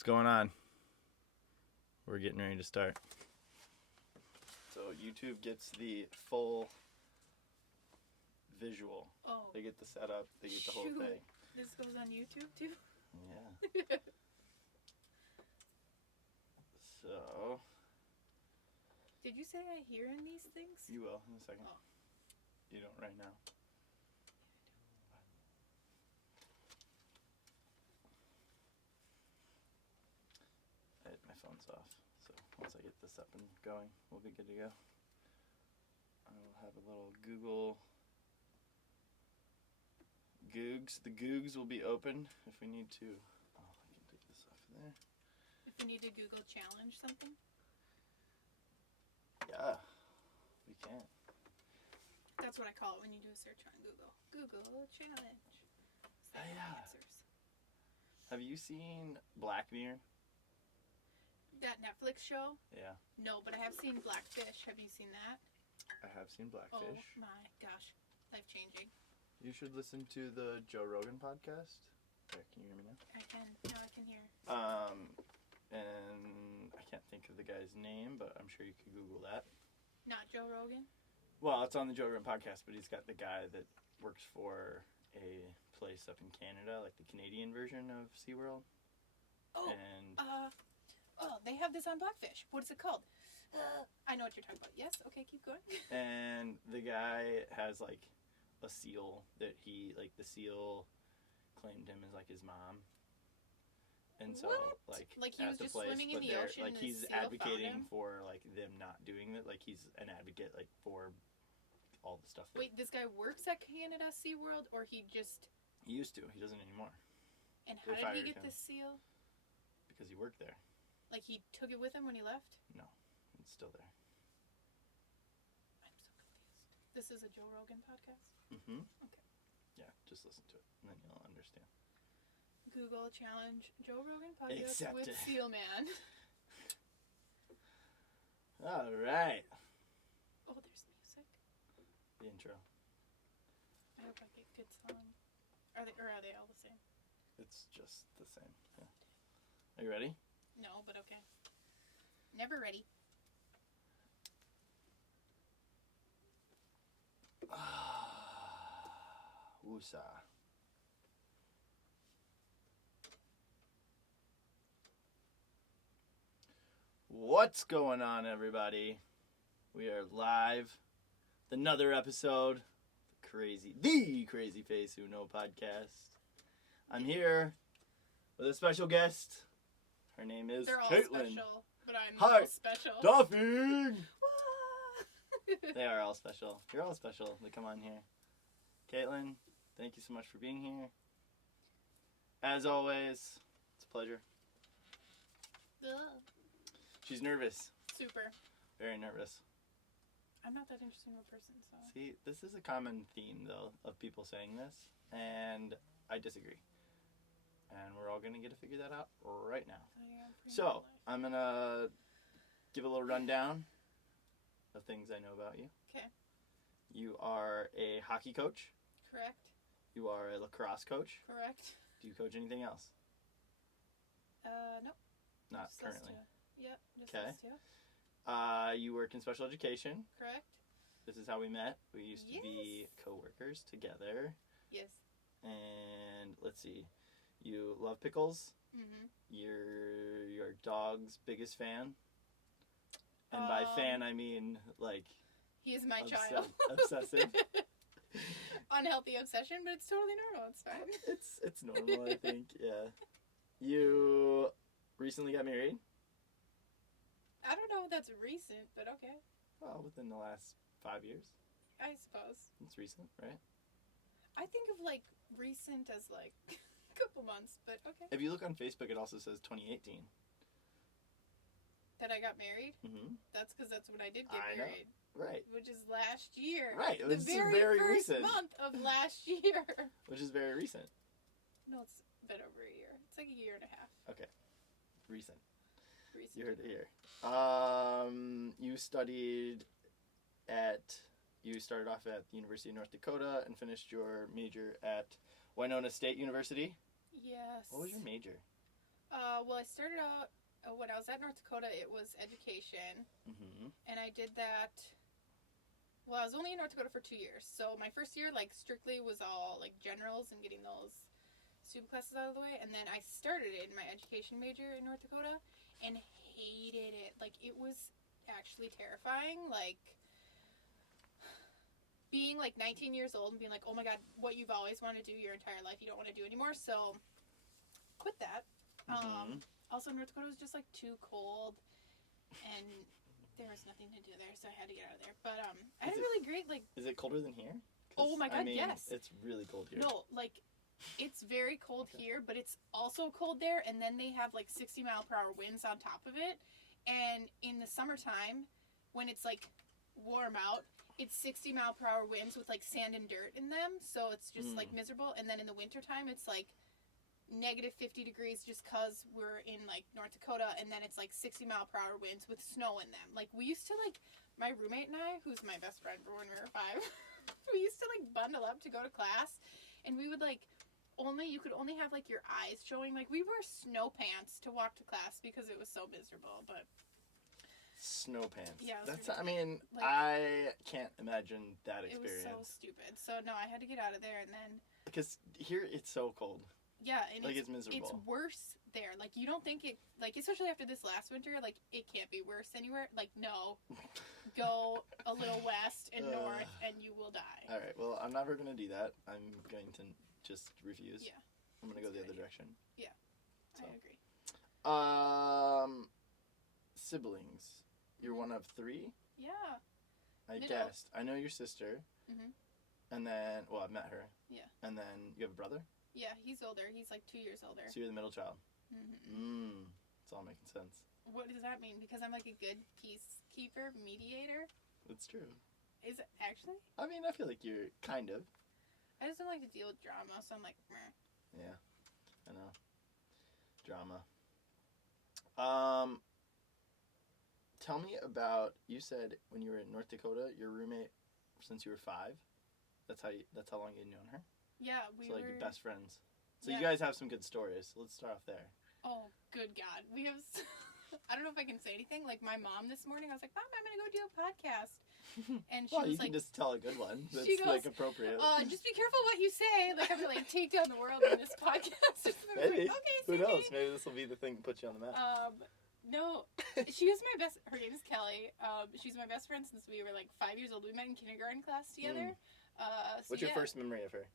What's going on? We're getting ready to start. So YouTube gets the full visual. Oh. They get the setup. They get the whole thing. This goes on YouTube too? Yeah. So. Did you say I hear in these things? You will in a second. Oh. You don't right now. My phone's off, so once I get this up and going, we'll be good to go. I will have a little Google Googs. The Googs will be open if we need to. Oh, I can take this off of there. If you need to Google challenge something? Yeah, we can. That's what I call it when you do a search on Google. Google challenge. Oh, yeah. Answers. Have you seen Black Mirror? That Netflix show? Yeah. No, but I have seen Blackfish. Have you seen that? I have seen Blackfish. Oh my gosh. Life-changing. You should listen to the Joe Rogan podcast. There, can you hear me now? I can. Now I can hear. And I can't think of the guy's name, but I'm sure you could Google that. Not Joe Rogan? Well, it's on the Joe Rogan podcast, but he's got the guy that works for a place up in Canada, like the Canadian version of SeaWorld. Oh, and they have this on Blackfish. What is it called? I know what you're talking about. Yes, okay, keep going. And the guy has, like, a seal that he, like, the seal claimed him as, like, his mom. And so, what? like he was at the just place, swimming in but the ocean like, and he's the seal advocating found him? for, like, them not doing that. Like, he's an advocate, like, for all the stuff that... Wait, this guy works at Canada SeaWorld, or he just... He used to. He doesn't anymore. And They how did he fired get him. this seal? Because he worked there. Like, he took it with him when he left? No. It's still there. I'm so confused. This is a Joe Rogan podcast? Mm-hmm. Okay. Yeah, just listen to it, and then you'll understand. Google challenge Joe Rogan podcast Accept with it. Seal Man. All right. Oh, there's music. The intro. I hope I get good song. Are they all the same? It's just the same. Yeah. Are you ready? No, but okay. Never ready. Woosah. What's going on, everybody? We are live with another episode, Thee CrazyFaceUno Podcast. I'm here with a special guest. Her name is They're all Caitlin. special, but I'm Hart- not special. Hart-Doffing! They are all special. You're all special to come on here. Caitlin, thank you so much for being here. As always, it's a pleasure. Ugh. She's nervous. Super. Very nervous. I'm not that interesting of a person, so. See, this is a common theme, though, of people saying this, and I disagree. And we're all going to get to figure that out right now. So, I'm going to give a little rundown of things I know about you. Okay. You are a hockey coach. Correct. You are a lacrosse coach. Correct. Do you coach anything else? Nope. Not Just us currently. two. Yep, just Okay. us two. You work in special education. Correct. This is how we met. We used to be Yes. co-workers together. Yes. And let's see. You love pickles. Mm-hmm. You're your dog's biggest fan. And by fan, I mean, like... He is my child. Obsessive. Unhealthy obsession, but it's totally normal. It's fine. It's normal, I think, yeah. You recently got married? I don't know if that's recent, but okay. Well, within the last 5 years. I suppose. It's recent, right? I think of, like, recent as, like, a couple months, but okay. If you look on Facebook, it also says 2018. That I got married? Mm-hmm. That's because that's when I did get I know. married. Right. Which is last year. Right, it was the very first recent. month of last year. Which is very recent. No, it's a bit over a year. It's like a year and a half. Okay. Recent. Recent. You heard it here. You started off at the University of North Dakota and finished your major at Winona State University. Yes. What was your major? Well, I started out, when I was at North Dakota, it was education. Mm-hmm. And I did that, well, I was only in North Dakota for 2 years. So my first year, like, strictly was all, like, generals and getting those student classes out of the way. And then I started in my education major in North Dakota and hated it. Like, it was actually terrifying. Like, being, like, 19 years old and being like, oh my God, what you've always wanted to do your entire life, you don't want to do anymore. So, quit that. Also, North Dakota was just, like, too cold, and there was nothing to do there, so I had to get out of there. But, I had a really great, like... Is it colder than here? Oh my God, yes. It's really cold here. No, like, it's very cold here, but it's also cold there, and then they have, like, 60-mile-per-hour winds on top of it, and in the summertime, when it's, like, warm out, it's 60-mile-per-hour winds with, like, sand and dirt in them, so it's just, like, miserable, and then in the wintertime, it's, like, negative 50 degrees just because we're in, like, North Dakota, and then it's, like, 60-mile-per-hour winds with snow in them. Like, we used to, like, my roommate and I, who's my best friend for when we were 5, we used to, like, bundle up to go to class, and we would, like, you could only have, like, your eyes showing. Like, we wore snow pants to walk to class because it was so miserable, but... Snow pants. Yeah, I mean, like, I can't imagine that experience. It was so stupid. So, no, I had to get out of there, and then... Because here, it's so cold. Yeah, and like, it's miserable. It's worse there. Like, you don't think it... Like, especially after this last winter, like, it can't be worse anywhere. Like, no. Go a little west and north, and you will die. All right, well, I'm never going to do that. I'm going to just refuse. Yeah. I'm going to go the other direction. Yeah, so. I agree. Siblings. You're one of 3? Yeah. I guessed. I know your sister. Mm-hmm. And then, well, I've met her. Yeah. And then you have a brother? Yeah, he's older. He's like 2 years older. So you're the middle child? Mm-hmm. It's all making sense. What does that mean? Because I'm like a good peacekeeper, mediator? It's true. Is it actually? I mean, I feel like you're kind of. I just don't like to deal with drama, so I'm like, meh. Yeah, I know. Drama. Tell me about, you said when you were in North Dakota, your roommate since you were 5. That's how long you'd known her? Yeah, so like your best friends. So yeah. You guys have some good stories. Let's start off there. Oh, good God. We have... I don't know if I can say anything. Like, my mom this morning, I was like, Mom, I'm going to go do a podcast. And she was you can just tell a good one. That's, she goes, like, appropriate. Just be careful what you say. Like, I'm going to, like, take down the world in this podcast. Maybe. Like, okay, who knows? Maybe this will be the thing to put you on the map. No. She was my best... Her name is Kelly. She's my best friend since we were, like, 5 years old. We met in kindergarten class together. What's your first memory of her?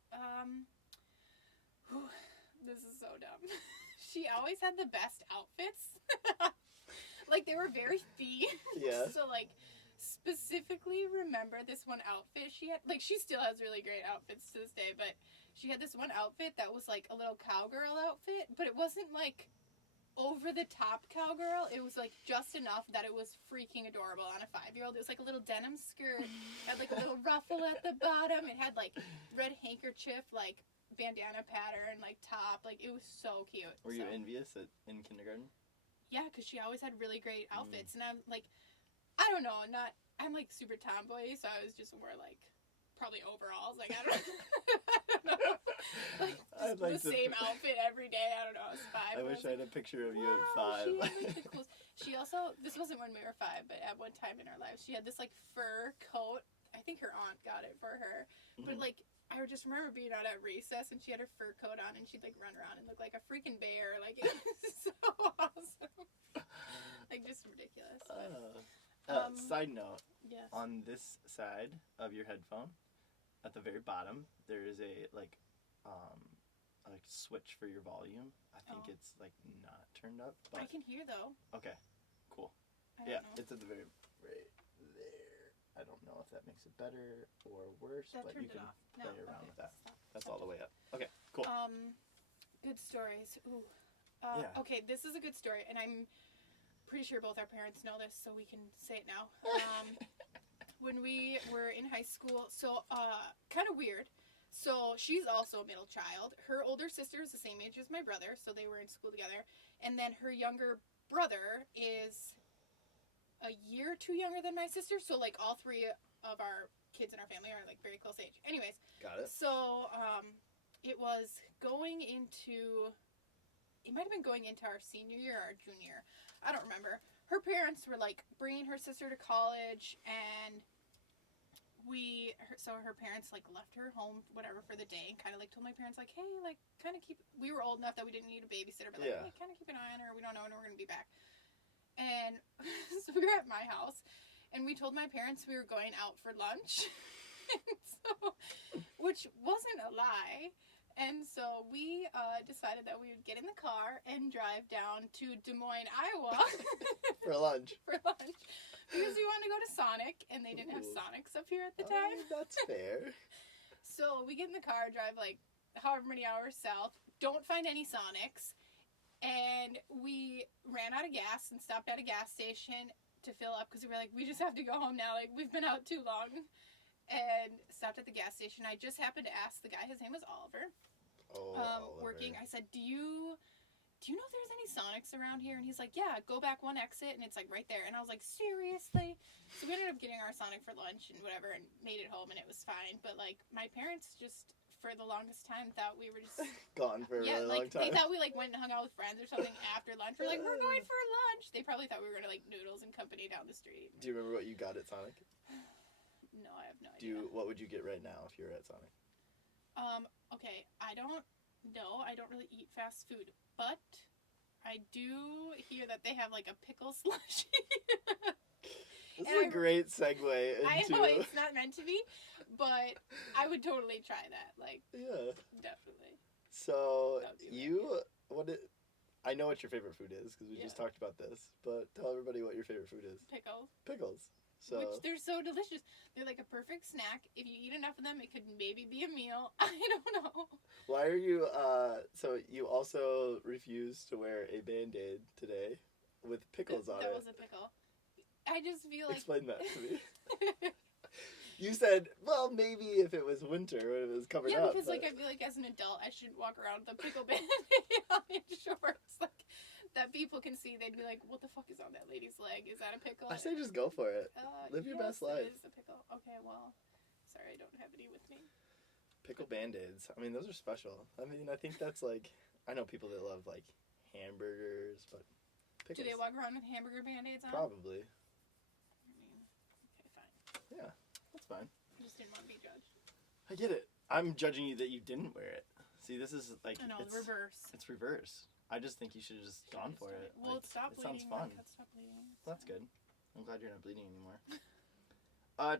This is so dumb. She always had the best outfits. Like, they were very themed. Yeah. So, like, specifically remember this one outfit she had. Like, she still has really great outfits to this day, but she had this one outfit that was, like, a little cowgirl outfit, but it wasn't, like, over-the-top cowgirl. It was, like, just enough that it was freaking adorable on a 5-year-old. It was, like, a little denim skirt. It had, like, a little ruffle at the bottom. It had, like, red handkerchief, like, bandana pattern, like, top. Like, it was so cute. Were you envious in kindergarten? Yeah, because she always had really great outfits. And I'm, like, I don't know, I'm, like, super tomboy, so I was just wore, like, probably overalls. Like, I don't know. Like, the same outfit every day. I don't know. I was 5. I wish I had a picture of you at 5. She also, this wasn't when we were 5, but at one time in our lives, she had this, like, fur coat. I think her aunt got it for her. But, like, I just remember being out at recess, and she had her fur coat on, and she'd, like, run around and look like a freaking bear. Like, it was so awesome. Like, just ridiculous. Side note. Yes. On this side of your headphone, at the very bottom, there is a, like switch for your volume. I think it's, like, not turned up. But I can hear, though. Okay. Cool. I don't know. It's at the very right there. I don't know if that makes it better or worse, but you can play around with that. That's all the way up. Okay, cool. Good stories. Ooh. Yeah. Okay, this is a good story, and I'm pretty sure both our parents know this, so we can say it now. When we were in high school, so, kind of weird. So, she's also a middle child. Her older sister is the same age as my brother, so they were in school together. And then her younger brother is a year or 2 younger than my sister, so, like, all 3 of our kids in our family are, like, very close age. Anyways. Got it. So, it was going into it might have been going into our senior year or our junior year. I don't remember. Her parents were, like, bringing her sister to college, and so her parents, like, left her home, whatever, for the day, and kind of, like, told my parents, like, hey, like, kind of we were old enough that we didn't need a babysitter, but, like, hey, kind of keep an eye on her. We don't know when we're going to be back. And so we were at my house, and we told my parents we were going out for lunch, which wasn't a lie. And so we decided that we would get in the car and drive down to Des Moines, Iowa. For lunch. Because we wanted to go to Sonic, and they didn't have Sonics up here at the time. That's fair. So we get in the car, drive like however many hours south, don't find any Sonics, and we ran out of gas and stopped at a gas station to fill up because we were like, we just have to go home now. Like, we've been out too long. And stopped at the gas station. I just happened to ask the guy, his name was Oliver, Oliver. working. I said, do you know if there's any Sonics around here? And he's like, yeah, go back one exit, and it's, like, right there. And I was like, seriously? So we ended up getting our Sonic for lunch and whatever, and made it home, and it was fine. But, like, my parents just, for the longest time, thought we were just... Gone for a really long time. They thought we, like, went and hung out with friends or something after lunch. We're like, we're going for lunch. They probably thought we were going to, like, Noodles and Company down the street. Do you remember what you got at Sonic? No, I have no idea. What would you get right now if you were at Sonic? Okay, I don't know. I don't really eat fast food, but I do hear that they have, like, a pickle slushie. This is a great segue into... I know it's not meant to be, but I would totally try that. Like, yeah. Definitely. So, I know what your favorite food is, because we just talked about this, but tell everybody what your favorite food is. Pickles. So. Which, they're so delicious. They're like a perfect snack. If you eat enough of them, it could maybe be a meal. I don't know. Why are you, so you also refused to wear a Band-Aid today with pickles on it. That was a pickle. I just feel like... Explain that to me. You said, well, maybe if it was winter when it was covered up. Yeah, because, like, I feel like as an adult, I shouldn't walk around with a pickle Band-Aid on my shorts. Like, that people can see. They'd be like, what the fuck is on that lady's leg? Is that a pickle? I say just go for it. Live your best life. It is a pickle. Okay, well, sorry, I don't have any with me. Pickle Band-Aids. I mean, those are special. I mean, I think that's, like, I know people that love, like, hamburgers, but pickles. Do they walk around with hamburger Band-Aids on? Probably. I mean, okay, fine. Yeah, that's fine. I just didn't want to be judged. I get it. I'm judging you that you didn't wear it. See, this is, like, I know, it's reverse. It's reverse. I just think you should have just gone for it. Well, like, stop bleeding. Sounds fun. Stop bleeding. Well, that's good. I'm glad you're not bleeding anymore.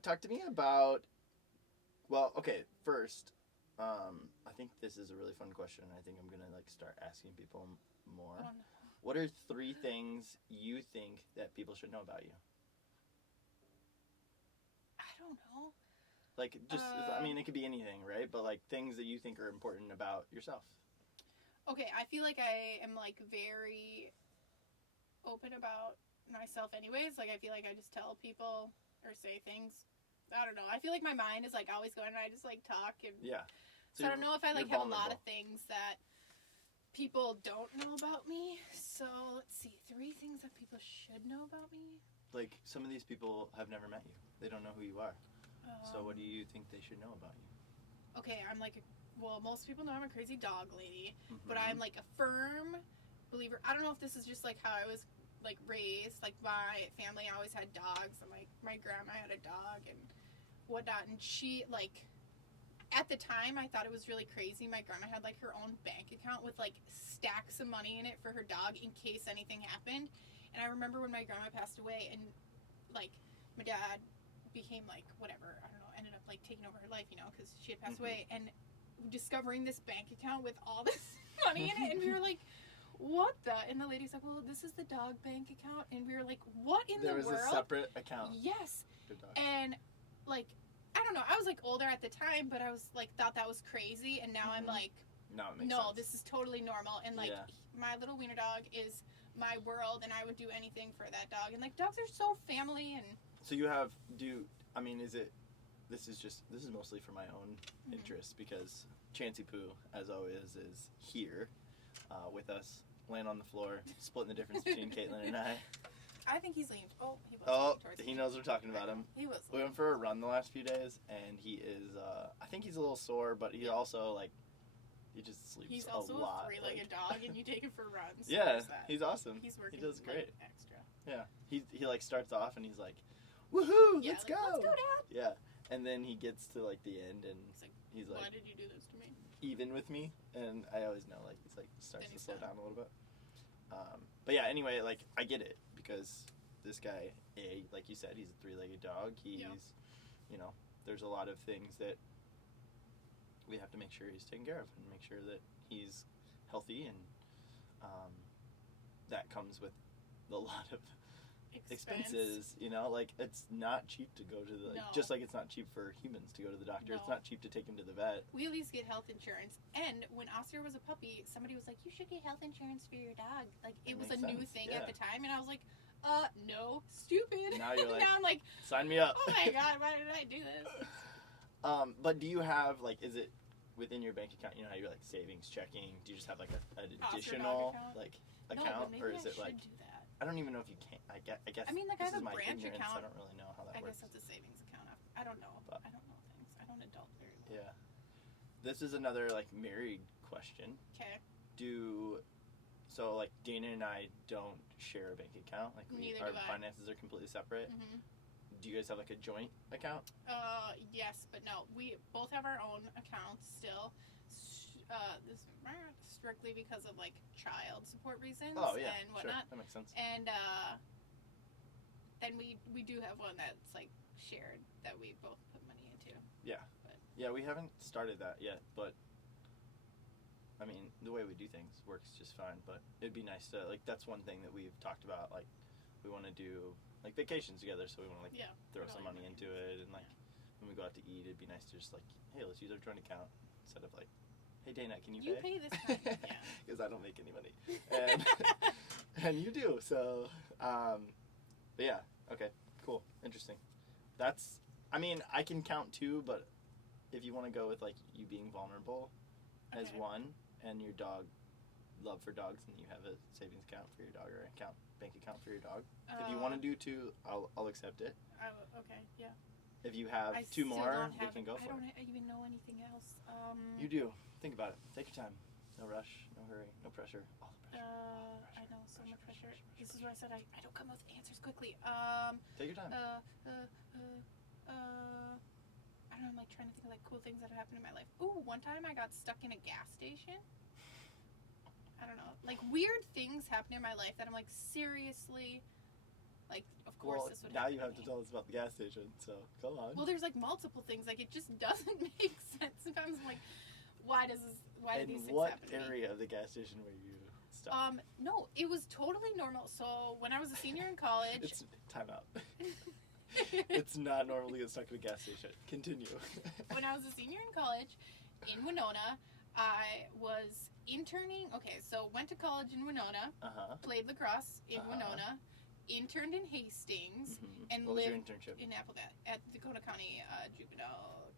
Talk to me about... Well, okay, first, I think this is a really fun question. I think I'm going to, like, start asking people more. Oh, no. What are 3 things you think that people should know about you? I don't know. Like, just, I mean, it could be anything, right? But, like, things that you think are important about yourself. Okay, I feel like I am, like, very open about myself anyways. Like, I feel like I just tell people or say things. I don't know. I feel like my mind is, like, always going and I just, like, talk. And yeah. So I don't know if I, like, have a lot of things that people don't know about me. So, let's see. 3 things that people should know about me? Like, some of these people have never met you. They don't know who you are. So what do you think they should know about you? Okay, I'm, like, well, most people know I'm a crazy dog lady, but I'm, like, a firm believer. I don't know if this is just, like, how I was, like, raised. Like, my family always had dogs, and, like, my grandma had a dog and whatnot, and she, like, at the time, I thought it was really crazy. My grandma had, like, her own bank account with, like, stacks of money in it for her dog in case anything happened, and I remember when my grandma passed away, and, like, my dad became, like, whatever, I don't know, ended up, like, taking over her life, you know, because she had passed away, and discovering this bank account with all this money in it, and we were like, what the? And the lady's like, well, this is the dog bank account, and we were like, what in the world? There was a separate account. Yes. And, like, I don't know, I was, like, older at the time, but I was, like, thought that was crazy, and now I'm like, no, it makes sense. This is totally normal, and, like, my little wiener dog is my world, and I would do anything for that dog, and, like, dogs are so family, and... So you have, I mean, is it... This is mostly for my own interest, because Chancey Poo, as always, is here with us, laying on the floor, splitting the difference between Caitlin and I. I think he's leaned. Oh, he was towards he knows we're talking about him. He was. We went for a run the last few days, and he is, I think he's a little sore, but he also, like, he just sleeps a lot. He's also a 3-legged dog, and you take him for runs. Yeah, he's awesome. He's working. He does great. Like, extra. Yeah, he like starts off and he's like, "Woohoo! Yeah, let's like, go!" Let's go, Dad. Yeah, and then he gets to like the end and he's like, "Why did you do this to me?" Even with me, and I always know like he's like starts to slow done. down a little bit. But yeah, anyway, like I get it because this guy, like you said, he's a three-legged dog. He's, you know, there's a lot of things that we have to make sure he's taken care of and make sure that he's healthy, and that comes with a lot of expenses, you know, like it's not cheap to go to the just like it's not cheap for humans to go to the doctor. It's not cheap to take him to the vet. We always get health insurance, and when Oscar was a puppy, somebody was like, "You should get health insurance for your dog." Like it was a new thing at the time, and I was like, no, stupid." Now you're like, now I'm like, sign me up. Oh my god, why did I do this? But do you have like, is it within your bank account? You know how you're like savings, checking. Do you just have like an additional like account, no, or is it like? Do that. I don't even know if you can. I guess. I mean, like I have a my branch ignorance. account. I don't really know how that works. I guess that's a savings account. I don't know. But I don't know things. I don't adult very well. Yeah. This is another like married question. Okay. So like Dana and I don't share a bank account. Like our finances are completely separate. Mm-hmm. Do you guys have like a joint account? Yes, but no. We both have our own accounts still. This strictly because of like child support reasons and whatnot. Sure. That makes sense. And then we do have one that's like shared that we both put money into. Yeah. But yeah, we haven't started that yet, but I mean, the way we do things works just fine, but it'd be nice to like that's one thing that we've talked about, like we want to do like vacations together, so we want to like throw some money into it, and like when we go out to eat, it'd be nice to just like, hey, let's use our joint account instead of like, hey Dana, can you pay? You pay this time. Yeah. Because I don't make any money. And, and you do. So, but yeah. Okay. Cool. Interesting. That's, I mean, I can count two, but if you want to go with like you being vulnerable as one and your dog, love for dogs, and you have a savings account for your dog or bank account for your dog. If you want to do two, I'll accept it. Okay. Yeah. If you have two more, we can go for it. I don't even know anything else. You do. Think about it. Take your time. No rush. No hurry. No pressure. All the pressure. I know, so much pressure. This is why I said I don't come up with answers quickly. Take your time. I don't know, I'm like trying to think of like cool things that have happened in my life. Ooh, one time I got stuck in a gas station. I don't know. Like weird things happen in my life that I'm like, seriously, like, of course this would happen. Now you have to tell us about the gas station, so come on. Well, there's like multiple things. Like it just doesn't make sense. Sometimes I'm like, why do these things happen to me? In what area of the gas station were you stuck? No, it was totally normal. So when I was a senior in college... Time out. It's not normal to get stuck at a gas station. Continue. When I was a senior in college in Winona, I was interning. Okay, so went to college in Winona, played lacrosse in Winona, interned in Hastings, and what was lived your internship? in Applebat at Dakota County Juvenile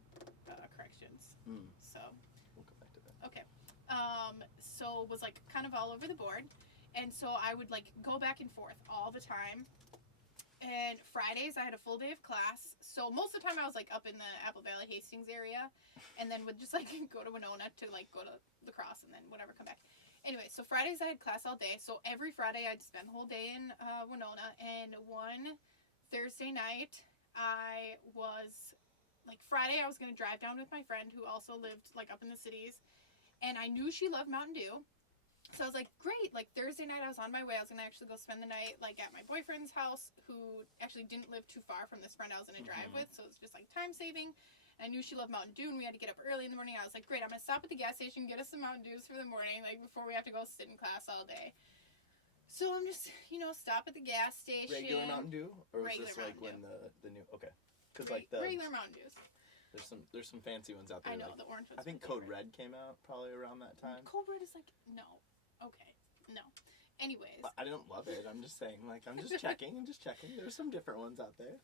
Corrections. So we'll come back to that. Okay. So was like kind of all over the board, and so I would like go back and forth all the time. And Fridays I had a full day of class, so most of the time I was like up in the Apple Valley Hastings area, and then would just like go to Winona to like go to lacrosse and then whatever, come back. Anyway, so Fridays I had class all day, so every Friday I'd spend the whole day in Winona, and one Thursday night I was like, Friday I was going to drive down with my friend who also lived like up in the cities, and I knew she loved Mountain Dew. So I was like, great, like Thursday night I was on my way. I was going to actually go spend the night like at my boyfriend's house, who actually didn't live too far from this friend I was going to drive with. So it was just like time saving. And I knew she loved Mountain Dew and we had to get up early in the morning. I was like, great, I'm going to stop at the gas station, get us some Mountain Dews for the morning, like before we have to go sit in class all day. So I'm just, stop at the gas station. Regular Mountain Dew? Or was regular this like Mountain when the new, okay. Because like the regular Mountain Dews. There's some fancy ones out there. I know, like, the orange ones. I think Code Red came out probably around that time. Code Red is like, no. Okay. No. Anyways. I don't love it. I'm just saying, like, I'm just checking. There's some different ones out there.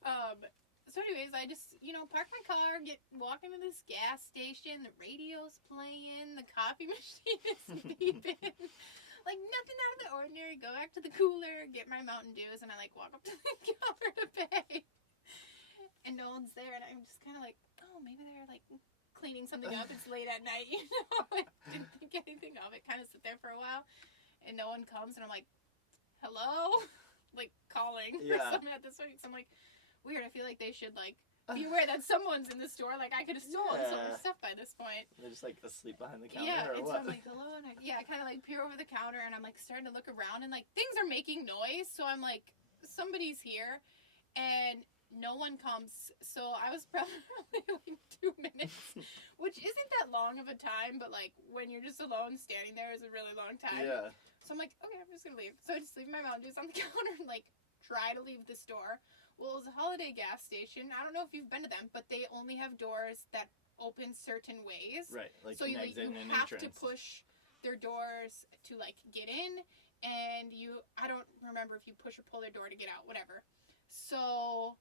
So anyways, I just, park my car, walk into this gas station, the radio's playing, the coffee machine is beeping. Like, nothing out of the ordinary. Go back to the cooler, get my Mountain Dews, and I, like, walk up to the counter to pay. And no one's there, and I'm just kind of like, oh, maybe they're, like, cleaning something up. It's late at night, I didn't think anything of it. Kind of sit there for a while. and no one comes, and I'm like, hello? Like, calling for someone at this point. So I'm like, weird, I feel like they should, like, be aware that someone's in the store. Like, I could have stolen some of their stuff by this point. They're just, like, asleep behind the counter or what? what? So I'm like, hello? And I kind of, like, peer over the counter, and I'm, like, starting to look around, and, like, things are making noise. So I'm like, somebody's here, and no one comes. So I was probably, like, 2 minutes, which isn't that long of a time, but, like, when you're just alone standing there is a really long time. Yeah. So I'm like, okay, I'm just going to leave. So I just leave my Mountain Dews on the counter and, like, try to leave the store. Well, it was a Holiday gas station. I don't know if you've been to them, but they only have doors that open certain ways. Right, like so you have have to push their doors to, like, get in, and I don't remember if you push or pull their door to get out, whatever. So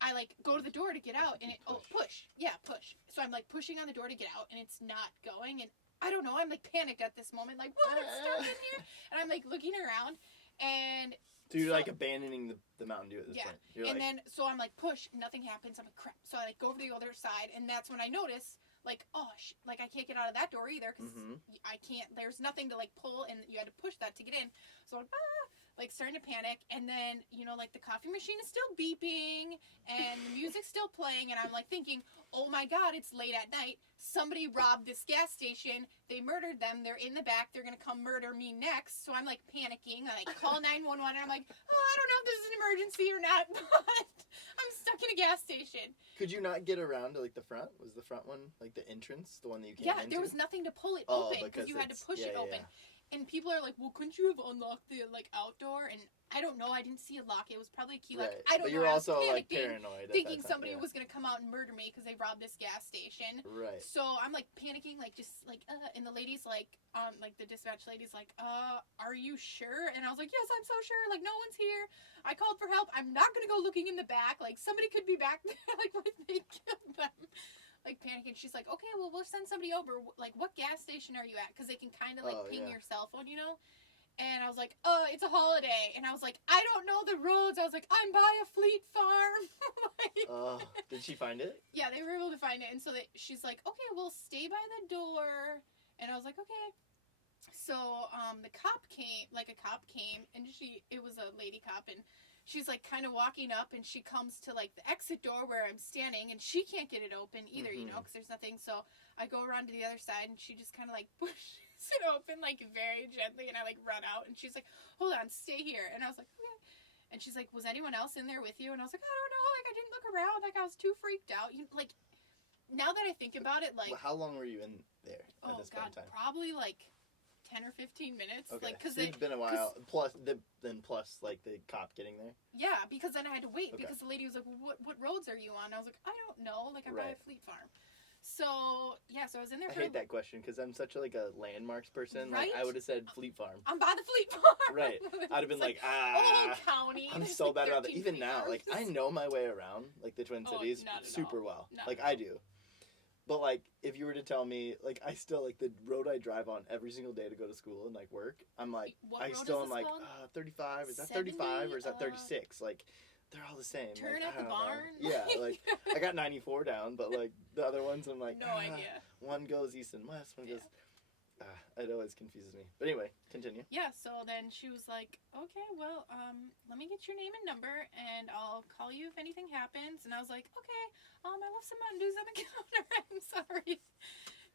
I, like, go to the door to get out, and push. Yeah, push. So I'm, like, pushing on the door to get out, and it's not going, and I don't know, I'm, like, panicked at this moment, like, what? It's stuck in here? And I'm, like, looking around, and... So you're, like, abandoning the Mountain Dew at this point. You're and then, so I'm, like, push, nothing happens, I'm like, crap. So I, like, go over to the other side, and that's when I notice, like, oh, like, I can't get out of that door either, because I can't, there's nothing to, like, pull, and you had to push that to get in. So I'm, like, starting to panic, and then, you know, like, the coffee machine is still beeping, and the music's still playing, and I'm, like, thinking, oh my god, it's late at night, somebody robbed this gas station, they murdered them, they're in the back, they're gonna come murder me next. So I'm, like, panicking, I, like, call 911, and I'm like, oh, I don't know if this is an emergency or not, but I'm stuck in a gas station. Could you not get around to, like, the front? Was the front one, like, the entrance, the one that you came into? There was nothing to pull it open, because you had to push it open. And people are like, well, couldn't you have unlocked the, like, outdoor? And I don't know. I didn't see a lock. It was probably a key. Like, I don't know. But you're also, like, panicking, paranoid. Thinking somebody was going to come out and murder me because they robbed this gas station. Right. So I'm, like, panicking, like, just, like, and the lady's like, the dispatch lady's like, are you sure? And I was like, yes, I'm so sure. Like, no one's here. I called for help. I'm not going to go looking in the back. Like, somebody could be back there. Like, what if they killed them? Like, panicking. She's like, okay, well, we'll send somebody over. Like, what gas station are you at? Because they can kind of, like, ping your cell phone, you know? And I was like, it's a Holiday. And I was like, I don't know the roads. I was like, I'm by a Fleet Farm. Did she find it? Yeah, they were able to find it. And so she's like, okay, we'll stay by the door. And I was like, okay. So the cop came, and it was a lady cop, and she's, like, kind of walking up, and she comes to, like, the exit door where I'm standing, and she can't get it open either, you know, because there's nothing. So I go around to the other side, and she just kind of, like, pushes it open, like, very gently, and I, like, run out, and she's like, hold on, stay here. And I was like, okay. And she's like, was anyone else in there with you? And I was like, I don't know. Like, I didn't look around. Like, I was too freaked out. Like, now that I think about it, like... Well, how long were you in there at this point in time? Probably, like... 10 or 15 minutes. Okay. Like, cause it's been a while. Plus, like, the cop getting there? Yeah, because then I had to wait. Okay. Because the lady was like, what roads are you on? And I was like, I don't know. Like, I'm by a Fleet Farm. So, yeah, so I was in there I hate that question, because I'm such, like, a landmarks person. Right? Like, I would have said Fleet Farm. I'm by the Fleet Farm. Right. I'd have been like, county. I'm so bad about it. Even now, like, I know my way around, like, the Twin Cities super well. Like, I do. But, like, if you were to tell me, like, I still, like, the road I drive on every single day to go to school and, like, work, I'm like, I still am like, 35, is that 35 or is that 36? Like, they're all the same. Turn like, at the barn. Yeah, like, I got 94 down, but, like, the other ones, I'm like, no idea. One goes east and west, one goes... it always confuses me. But anyway, continue. Yeah, so then she was like, okay, well, let me get your name and number, and I'll call you if anything happens. And I was like, okay, I left some Mountain Dews on the counter. I'm sorry.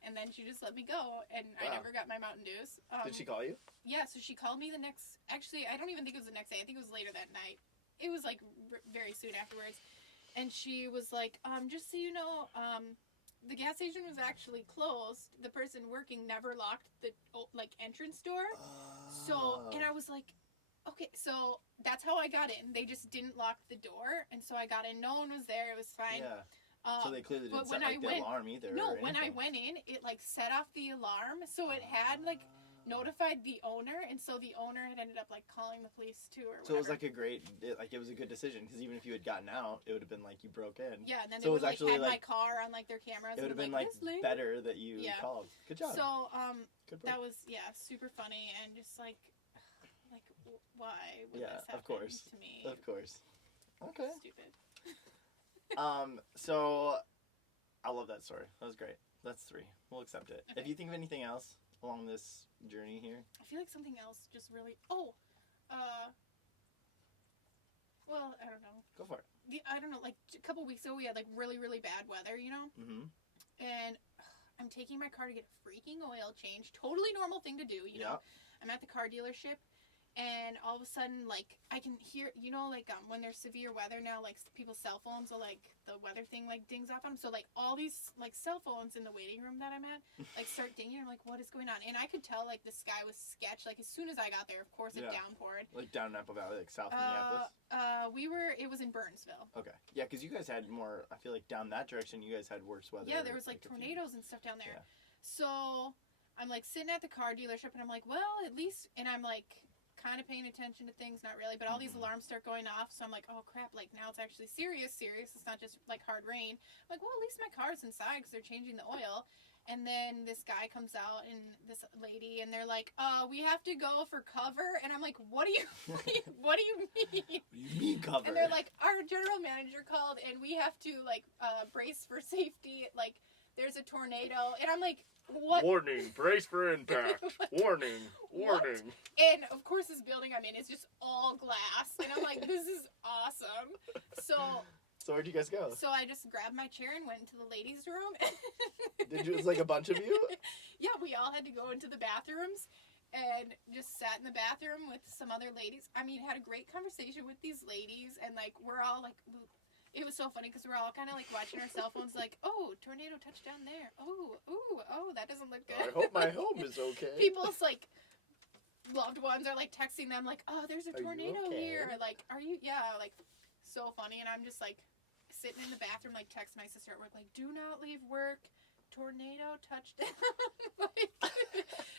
And then she just let me go, and I never got my Mountain Dews. Did she call you? Yeah, so she called me the next... Actually, I don't even think it was the next day. I think it was later that night. It was, like, very soon afterwards. And she was like, just so you know, the gas station was actually closed. The person working never locked the, like, entrance door. So, and I was like, okay, so that's how I got in. They just didn't lock the door, and so I got in. No one was there. It was fine. Yeah. So they clearly didn't set, like, the alarm either. No, when I went in, it, like, set off the alarm. So it had, like, notified the owner, and so the owner had ended up, like, calling the police, too, or whatever. So it was, like, it was a good decision, because even if you had gotten out, it would have been, like, you broke in. Yeah, and then they would, like, had my car on, like, their cameras. It would have been, like, better that you called. Good job. So, that was, super funny, and just, like, why would this happen to me? Of course. Okay. Stupid. So, I love that story. That was great. That's 3. We'll accept it. Okay. If you think of anything else, along this journey here? I feel like something else just really... well, I don't know. Go for it. I don't know, like, a couple weeks ago, we had, like, really, really bad weather, you know? Mm-hmm. And I'm taking my car to get a freaking oil change. Totally normal thing to do, you know? I'm at the car dealership, and all of a sudden, like, I can hear, you know, like, when there's severe weather now, like, people's cell phones will, like, the weather thing, like, dings off on them. So, like, all these, like, cell phones in the waiting room that I'm at, like, start dinging. I'm like, what is going on? And I could tell, like, the sky was sketch. Like, as soon as I got there, of course, it downpoured. Like, down Napa Valley, like, south Minneapolis? It was in Burnsville. Okay. Yeah, because you guys had more, I feel like down that direction, you guys had worse weather. Yeah, there was, like tornadoes and stuff down there. Yeah. So, I'm, like, sitting at the car dealership, and I'm like, well, at least, and I'm, like, kind of paying attention to things, not really, but all these alarms start going off, so I'm like, oh crap, like now it's actually serious, it's not just like hard rain. I'm like, well, at least my car's inside because they're changing the oil. And then this guy comes out and this lady, and they're like, we have to go for cover. And I'm like, what do you mean? What do you mean? What do you mean cover? And they're like, our general manager called and we have to like brace for safety, like there's a tornado. And I'm like, what? Warning, brace for impact. Warning. What? And of course this building I'm in is just all glass. And I'm like, this is awesome. So where'd you guys go? So I just grabbed my chair and went into the ladies' room. Did you? It was like a bunch of you? Yeah, we all had to go into the bathrooms and just sat in the bathroom with some other ladies. I mean, had a great conversation with these ladies, and like we're all like, it was so funny because we're all kind of like watching our cell phones, like, oh, tornado touchdown there. Oh, that doesn't look good. I hope my home is okay. People's like loved ones are like texting them, like, oh, there's a tornado here. Like, are you? Yeah, like so funny, and I'm just like sitting in the bathroom, like text my sister at work, like, do not leave work. Tornado touchdown. Like,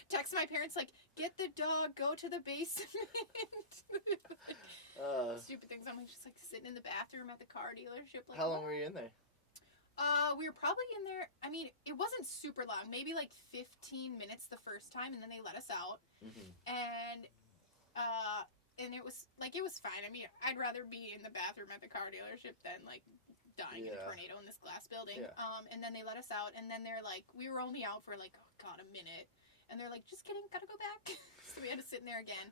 text my parents like, get the dog, go to the basement. Stupid things. I'm like just like sitting in the bathroom at the car dealership. Like, how long were you in there? We were probably in there. I mean, it wasn't super long. Maybe like 15 minutes the first time, and then they let us out. Mm-hmm. And it was like it was fine. I mean, I'd rather be in the bathroom at the car dealership than like dying in a tornado in this glass building. And then they let us out, and then they're like, we were only out for like, oh god, a minute, and they're like, just kidding, gotta go back. So we had to sit in there again,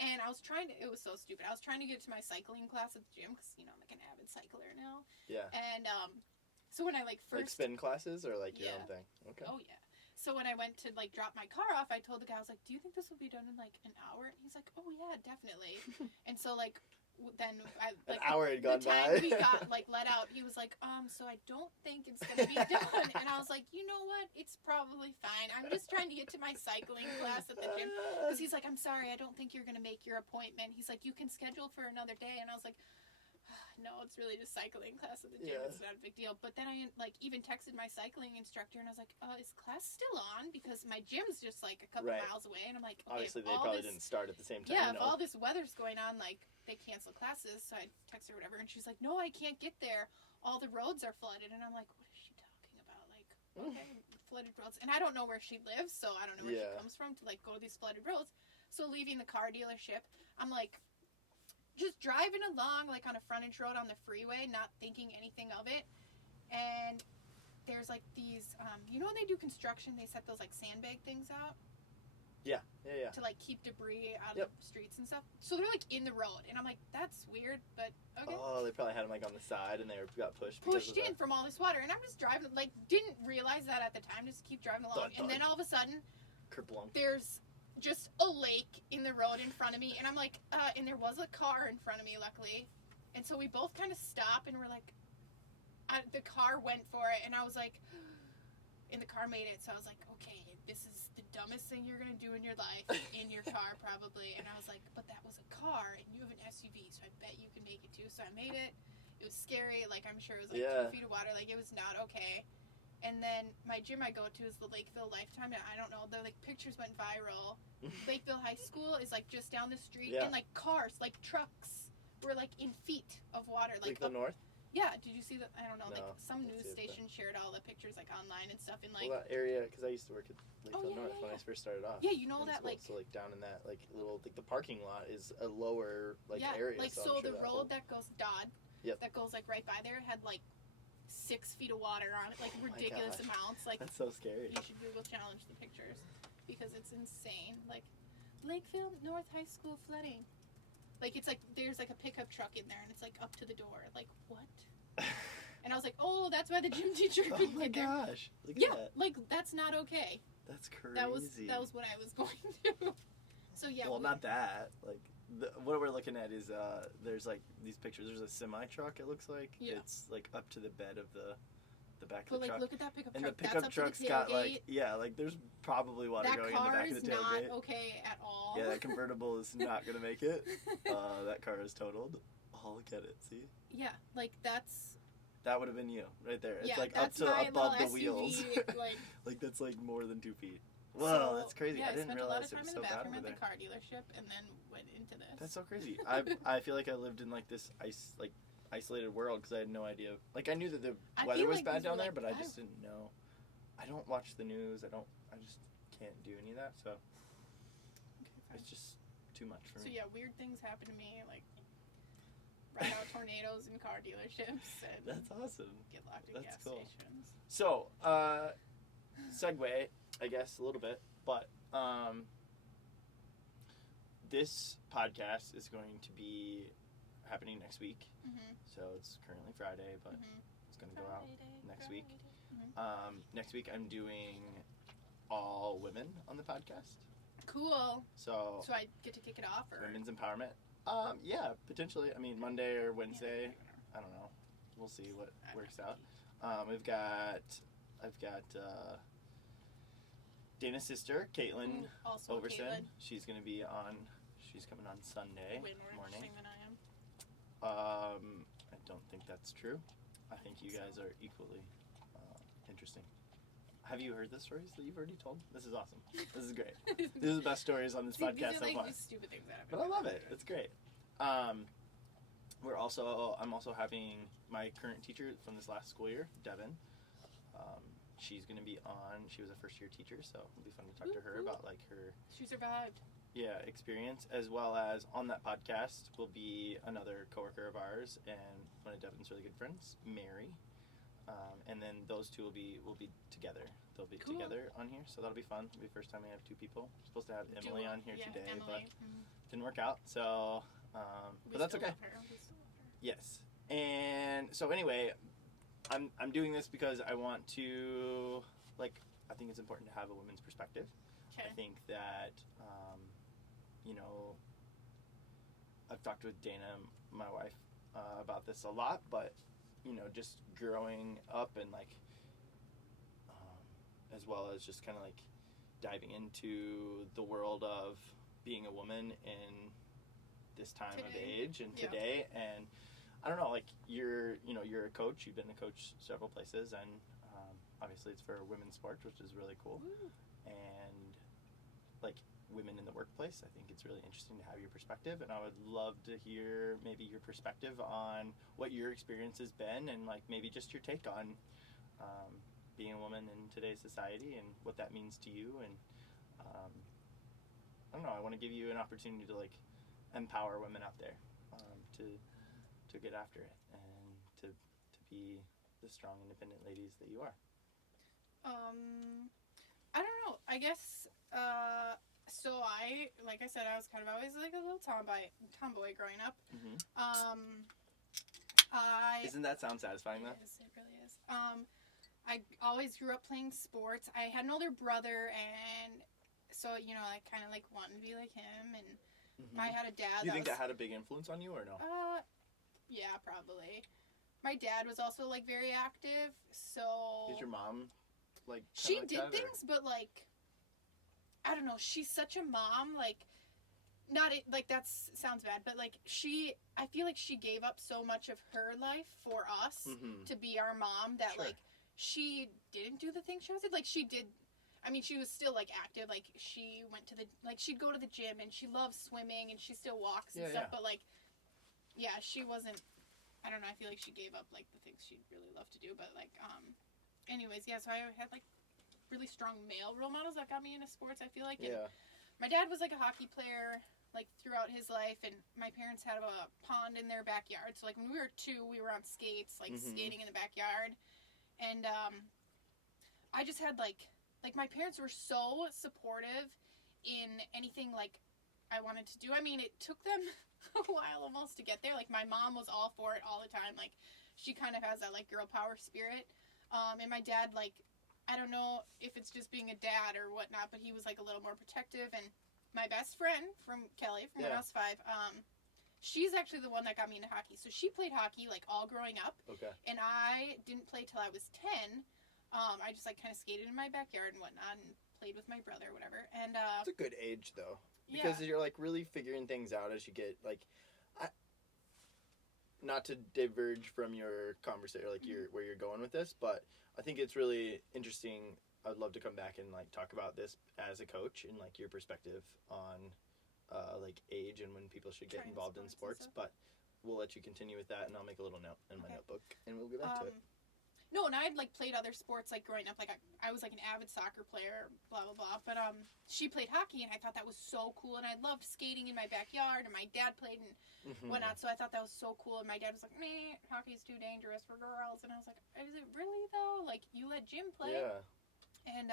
and I was trying to, it was so stupid, I was trying to get to my cycling class at the gym, because, you know, I'm like an avid cycler now. Yeah. And so when I like first, like spin classes or like your own thing? Okay. Oh yeah. So when I went to like drop my car off, I told the guy, I was like, do you think this will be done in like an hour? And he's like, oh yeah, definitely. And so like then an hour had gone by. The time we got like let out, he was like, so I don't think it's gonna be done. And I was like, you know what? It's probably fine. I'm just trying to get to my cycling class at the gym. Because he's like, I'm sorry, I don't think you're gonna make your appointment. He's like, you can schedule for another day. And I was like, no, it's really just cycling class at the gym. It's not a big deal. But then I like even texted my cycling instructor and I was like, is class still on? Because my gym's just like a couple miles away. And I'm like, okay, obviously they probably didn't start at the same time. Yeah, if all this weather's going on, like they cancel classes. So I text her or whatever, and she's like, no, I can't get there. All the roads are flooded. And I'm like, what is she talking about? Like, okay, flooded roads. And I don't know where she lives, so I don't know where she comes from to like go to these flooded roads. So leaving the car dealership, I'm like just driving along like on a frontage road on the freeway, not thinking anything of it. And there's like these, you know when they do construction, they set those like sandbag things out? Yeah. To like keep debris out of the streets and stuff. So they're like in the road, and I'm like, that's weird, but okay. Oh, they probably had them like on the side, and they got pushed in from all this water, and I'm just driving, like didn't realize that at the time, just keep driving along, and then all of a sudden, there's just a lake in the road in front of me, and I'm like, and there was a car in front of me, luckily, and so we both kind of stop, and we're like, the car went for it, and I was like, and the car made it, so I was like, okay, this is the dumbest thing you're gonna do in your life, in your car probably, and I was like, but that was a car, and you have an SUV, so I bet you can make it too, so I made it. It was scary, like I'm sure it was like 2 feet of water, like it was not okay. And then my gym I go to is the Lakeville Lifetime, and I don't know, the like pictures went viral. Lakeville High School is like just down the street, and like cars, like trucks, were like in feet of water. Like the north? Yeah, did you see that? I don't know, like some news station shared all the pictures like online and stuff, and like that area, because I used to work at Lakeville North when I first started off. Yeah, you know that like so like down in that like little like the parking lot is a lower like area. Like so the road that goes that goes like right by there had like 6 feet of water on it, like ridiculous amounts. Like that's so scary. You should Google challenge the pictures. because it's insane. Like, Lakeville North High School flooding. Like, it's like, there's like a pickup truck in there, and it's like up to the door. Like, what? And I was like, oh, that's why the gym teacher couldn't Oh my get there. gosh. Look at Yeah, that. like, that's not okay. That's crazy. That was what I was going to. So, yeah. Well, not that. Like, what we're looking at is, there's, like, these pictures. There's a semi-truck, it looks like. Yeah. It's, like, up to the bed of the back of But, the truck. like, look at that pickup and truck. the pickup that's truck's up to the got, like, tailgate. yeah, like, there's probably water going in the back of the tailgate. That car is not okay at all. Yeah, that convertible is not going to make it. That car is totaled. Oh, look at it. See? Yeah, like, that's... That would have been you right there. It's Yeah, like up that's to my above the little wheels. SUV, like... Like, that's like more than 2 feet. Whoa, So, that's crazy. Yeah, I didn't spent realize a it lot was of so time in the bad bathroom over at the there. car dealership and then went into this. That's so crazy. I feel like I lived in like this isolated world because I had no idea. Like, I knew that the weather was bad down there, but I just didn't know. I don't watch the news. I just can't do any of that. So it's just too much for me. So yeah, weird things happen to me, like ride out tornadoes in car dealerships and That's awesome. get locked in That's gas cool. stations. So, segue, I guess, a little bit, but this podcast is going to be happening next week. Mm-hmm. So it's currently Friday, but it's going to go out next week. Mm-hmm. Next week I'm doing all women on the podcast. Cool. So I get to kick it off, or women's empowerment. Yeah, potentially. I mean, Monday or Wednesday. I don't know. We'll see what works out. I've got Dana's sister, Caitlin also Overson. Caitlin. She's gonna be on. She's coming on Sunday Way more morning. interesting than I am. I don't think that's true. I think you guys are equally interesting. Have you heard the stories that you've already told? This is awesome. This is great. These are the best stories on this podcast These are so like far. these stupid things that happen. But I love it. It's great. I'm also having my current teacher from this last school year, Devin. She's going to be on. She was a first-year teacher, so it'll be fun to talk to her about like her. She survived. Yeah, experience, as well as on that podcast will be another coworker of ours and one of Devin's really good friends, Mary. And then those two will be together. They'll be together on here, so that'll be fun. It'll be the first time we have two people. We're supposed to have Emily on here today, but didn't work out. So, but that's okay. We still love her. Yes. And so anyway, I'm doing this because I want to, like, I think it's important to have a women's perspective. Okay. I think that, I've talked with Dana, my wife, about this a lot, but, just growing up and, like, as well as just kind of, like, diving into the world of being a woman in this time of age and today. And I don't know, like, you're a coach. You've been a coach several places, and obviously it's for women's sports, which is really cool. Woo. And, like, women in the workplace, I think it's really interesting to have your perspective, and I would love to hear maybe your perspective on what your experience has been, and, like, maybe just your take on being a woman in today's society and what that means to you. And I don't know, I want to give you an opportunity to, like, empower women out there to get after it and to be the strong, independent ladies that you are. I don't know. I guess, so like I said, I was kind of always like a little tomboy growing up. Mm-hmm. Isn't that sound satisfying though? It really is. I always grew up playing sports. I had an older brother, and so, I kind of, like, wanted to be like him, and I had a dad. Do you think that had a big influence on you, or no? Yeah, probably. My dad was also, like, very active, so... Is your mom, like, she like did that, things, but, like, I don't know, she's such a mom, like, that sounds bad, but, like, I feel like she gave up so much of her life for us to be our mom that, like, she didn't do the things she was did. Like, she did, I mean, she was still, like, active. Like, she went to she'd go to the gym, and she loves swimming, and she still walks and stuff. But, like, yeah, she wasn't, I don't know, I feel like she gave up, like, the things she'd really love to do. But, like, anyways, yeah, so I had, like, really strong male role models that got me into sports, I feel like. And my dad was, like, a hockey player, like, throughout his life, and my parents had a pond in their backyard. So, like, when we were 2, we were on skates, like, skating in the backyard. And I just had, like, like, my parents were so supportive in anything, like, I wanted to do. I mean, it took them a while almost to get there. Like, my mom was all for it all the time. Like, she kind of has that, like, girl power spirit. And my dad, like, I don't know if it's just being a dad or whatnot, but he was, like, a little more protective. And my best friend from Kelly, from when I was 5, she's actually the one that got me into hockey. So she played hockey, like, all growing up. Okay. And I didn't play till I was 10. I just, like, kind of skated in my backyard and whatnot and played with my brother or whatever. And it's a good age, though. Because you're, like, really figuring things out as you get, like... Not to diverge from your conversation, like, where you're going with this, but I think it's really interesting. I'd love to come back and, like, talk about this as a coach and, like, your perspective on, like, age and when people should get involved in sports. But we'll let you continue with that, and I'll make a little note in my notebook, and we'll get back to it. No, and I'd, like, played other sports, like, growing up. Like, I was, like, an avid soccer player, blah, blah, blah. But she played hockey, and I thought that was so cool. And I loved skating in my backyard, and my dad played and whatnot. So I thought that was so cool. And my dad was like, meh, hockey's too dangerous for girls. And I was like, is it really, though? Like, you let Jim play? Yeah. And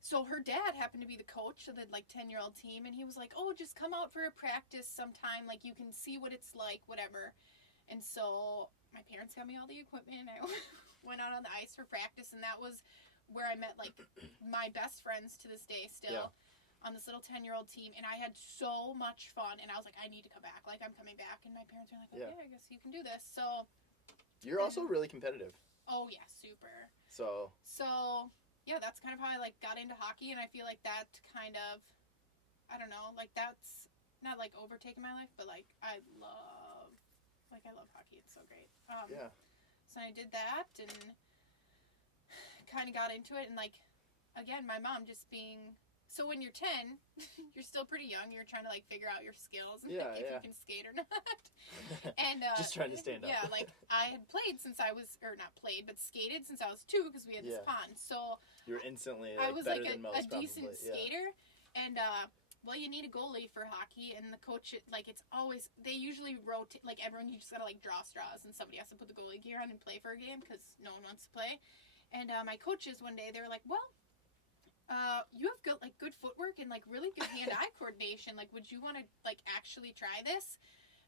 so her dad happened to be the coach of the, like, 10-year-old team. And he was like, oh, just come out for a practice sometime. Like, you can see what it's like, whatever. And so... my parents got me all the equipment. I went out on the ice for practice, and that was where I met, like, my best friends to this day still on this little 10-year-old team. And I had so much fun, and I was like, I need to come back. Like, I'm coming back. And my parents were like, okay, I guess you can do this. So. You're also really competitive. Oh, yeah, super. So, yeah, that's kind of how I, like, got into hockey, and I feel like that kind of, I don't know, like, that's not, like, overtaken my life, but, like, I love hockey. It's so great. So I did that and kind of got into it. And, like, again, my mom just being... So when you're 10, you're still pretty young. You're trying to, like, figure out your skills and if you can skate or not. And just trying to stand up. Yeah, like, I had played since I was... Or not played, but skated since I was 2 because we had this pond. So... You were instantly, like, I was, better like, than most, a decent skater. And, well, you need a goalie for hockey, and the coach, like, it's always, they usually rotate, like, everyone, you just gotta, like, draw straws, and somebody has to put the goalie gear on and play for a game, because no one wants to play. And my coaches one day, they were like, well, you have good, like, good footwork and, like, really good hand-eye coordination. Like, would you want to, like, actually try this?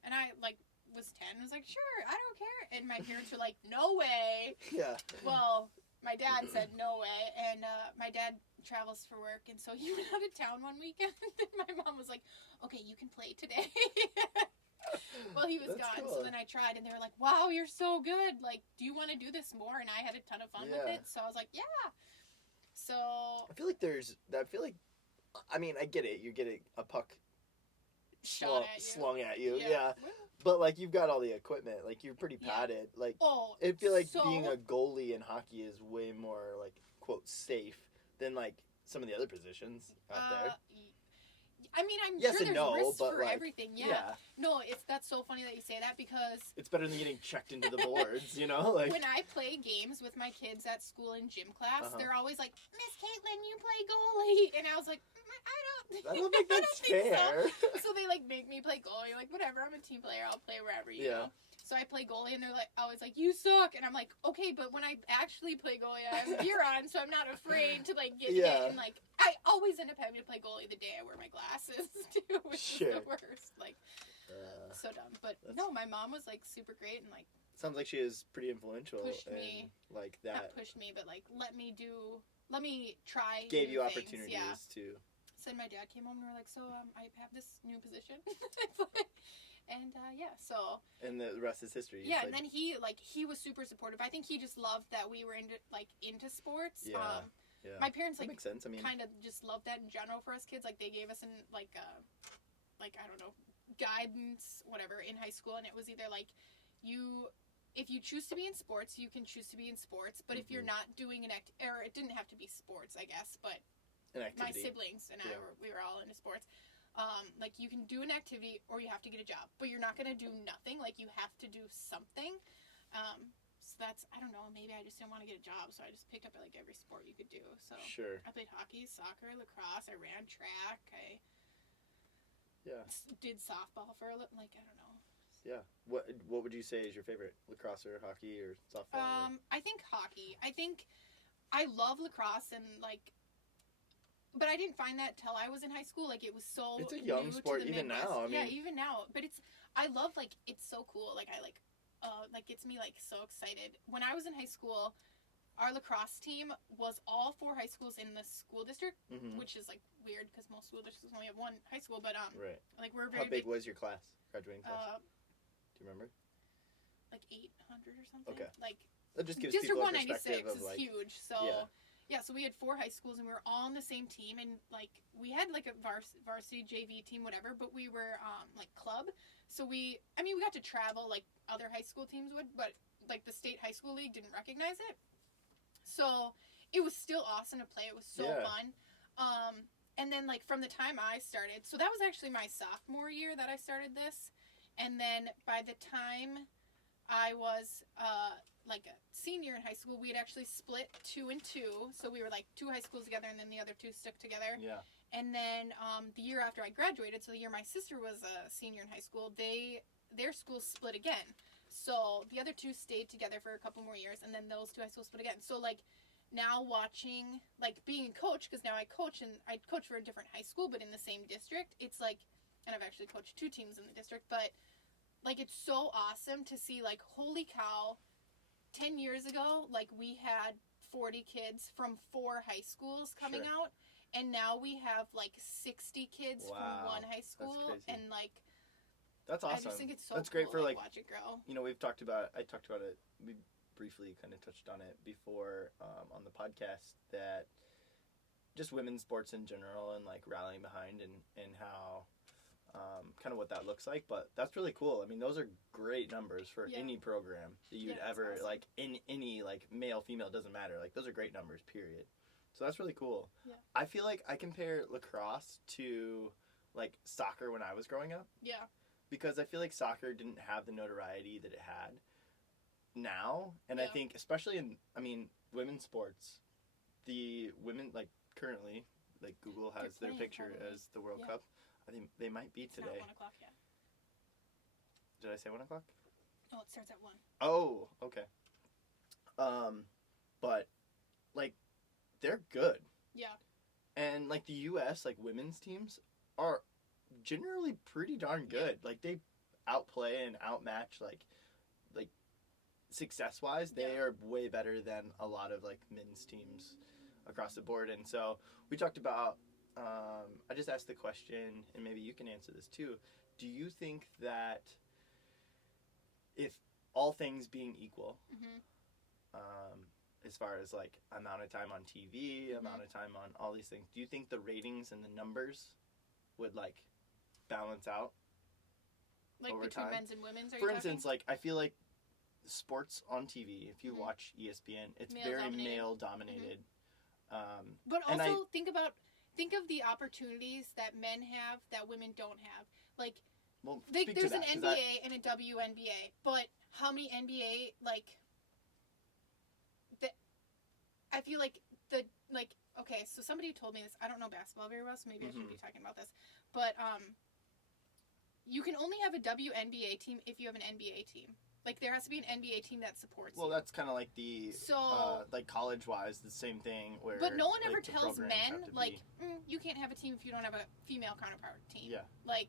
And I, like, was 10. I was like, sure, I don't care. And my parents were like, no way. Yeah. Well, my dad said no way, and my dad travels for work, and so he went out of town one weekend, and my mom was like, okay, you can play today. Well, he was gone, cool. So then I tried, and they were like, wow, you're so good, like, do you want to do this more? And I had a ton of fun with it, so I was like, yeah. So I feel like I mean, I get it, you're getting a puck slung at you, but, like, you've got all the equipment, like, you're pretty padded, like, I feel like being a goalie in hockey is way more, like, quote, safe than, like, some of the other positions out there. I mean, I'm sure there's risks for everything. Yeah. No, that's so funny that you say that because... It's better than getting checked into the boards, you know? Like, when I play games with my kids at school in gym class, they're always like, Miss Caitlin, you play goalie. And I was like, I don't think that's fair. So they, like, make me play goalie. Like, whatever, I'm a team player. I'll play wherever, you know? So I play goalie, and they're like always like, you suck. And I'm like, okay, but when I actually play goalie, I have gear on, so I'm not afraid to, like, get hit. And, like, I always end up having to play goalie the day I wear my glasses, too, which is the worst. Like, so dumb. But, no, my mom was, like, super great and, like... Sounds like she is pretty influential. Pushed me. Like, that. Not pushed me, but, like, let me try Gave you opportunities to... So my dad came home and we were like, so, I have this new position. And, so... And the rest is history. Yeah, and then he was super supportive. I think he just loved that we were into sports. Yeah, My parents, like, that makes sense. I mean, kind of just loved that in general for us kids. Like, they gave us, I don't know, guidance, whatever, in high school. And it was either, like, if you choose to be in sports, you can choose to be in sports. But if you're not doing or it didn't have to be sports, I guess, but my siblings and we were all into sports. Like, you can do an activity or you have to get a job, but you're not going to do nothing. Like, you have to do something. So that's, I don't know, maybe I just didn't want to get a job, so I just picked up, like, every sport you could do. So I played hockey, soccer, lacrosse, I ran track, I did softball for a little, like, I don't know. Yeah. What would you say is your favorite? Lacrosse or hockey or softball? I think hockey. I think I love lacrosse and like, but I didn't find that till I was in high school. Like, it was so It's a young new sport to the even Midwest. now. I mean, yeah, even now. But I love, like, it's so cool. Like, like, gets me, like, so excited. When I was in high school, our lacrosse team was all 4 high schools in the school district, which is, like, weird because most school districts only have 1 high school. But, right. like, we're very How big was your class, graduating class? Do you remember? Like 800 or something. Okay. Like, that just gives District people a 196 perspective of, is like, huge. So, yeah, so we had 4 high schools and we were all on the same team. And, like, we had, like, a varsity JV team, whatever, but we were, like, club. So we got to travel like other high school teams would, but, like, the state high school league didn't recognize it. So it was still awesome to play. It was so fun. And then, like, from the time I started, so that was actually my sophomore year that I started this. And then by the time I was, like, a senior in high school, we had actually split 2 and 2. So we were, like, 2 high schools together, and then the other 2 stuck together. Yeah. And then the year after I graduated, so the year my sister was a senior in high school, their schools split again. So the other 2 stayed together for a couple more years, and then those 2 high schools split again. So, like, now watching, like, being a coach, because now I coach for a different high school, but in the same district, it's like, and I've actually coached 2 teams in the district, but, like, it's so awesome to see, like, holy cow, 10 years ago, like, we had 40 kids from 4 high schools coming out, and now we have, like, 60 kids from 1 high school, and, like, that's awesome. I just think it's so that's cool great for, like, watch it grow. You know, I talked about it, we briefly kind of touched on it before on the podcast, that just women's sports in general and, like, rallying behind and how kind of what that looks like. But that's really cool. I mean, those are great numbers for any program that you'd ever awesome. Like, in any, like, male, female, doesn't matter. Like, those are great numbers, period. So that's really cool. Yeah. I feel like I compare lacrosse to, like, soccer when I was growing up. Yeah. Because I feel like soccer didn't have the notoriety that it had now. And I think, especially in, women's sports, the women, like, currently, like, Google has their picture as the World Cup. I think they might be today. It's not 1 o'clock yet. Did I say 1 o'clock? Oh, it starts at 1. Oh, okay. But, like, they're good. Yeah. And, like, the U.S., like, women's teams are generally pretty darn good. Like, they outplay and outmatch, like success-wise, they are way better than a lot of, like, men's teams across the board. And so we talked about, I just asked the question, and maybe you can answer this too. Do you think that if all things being equal, as far as, like, amount of time on TV, amount of time on all these things, do you think the ratings and the numbers would, like, balance out? Like, over between time? men's and women's, For instance, like, I feel like sports on TV, if you watch ESPN, it's very male dominated. But also think of the opportunities that men have that women don't have. Like, there's an NBA and a WNBA, but how many NBA, like, I feel like okay, so somebody told me this. I don't know basketball very well, so maybe I shouldn't be talking about this. But you can only have a WNBA team if you have an NBA team. Like, there has to be an NBA team that supports you. Well, that's kind of like like, college-wise, the same thing where... But no one ever like, tells men, like, you can't have a team if you don't have a female counterpart team. Yeah. Like,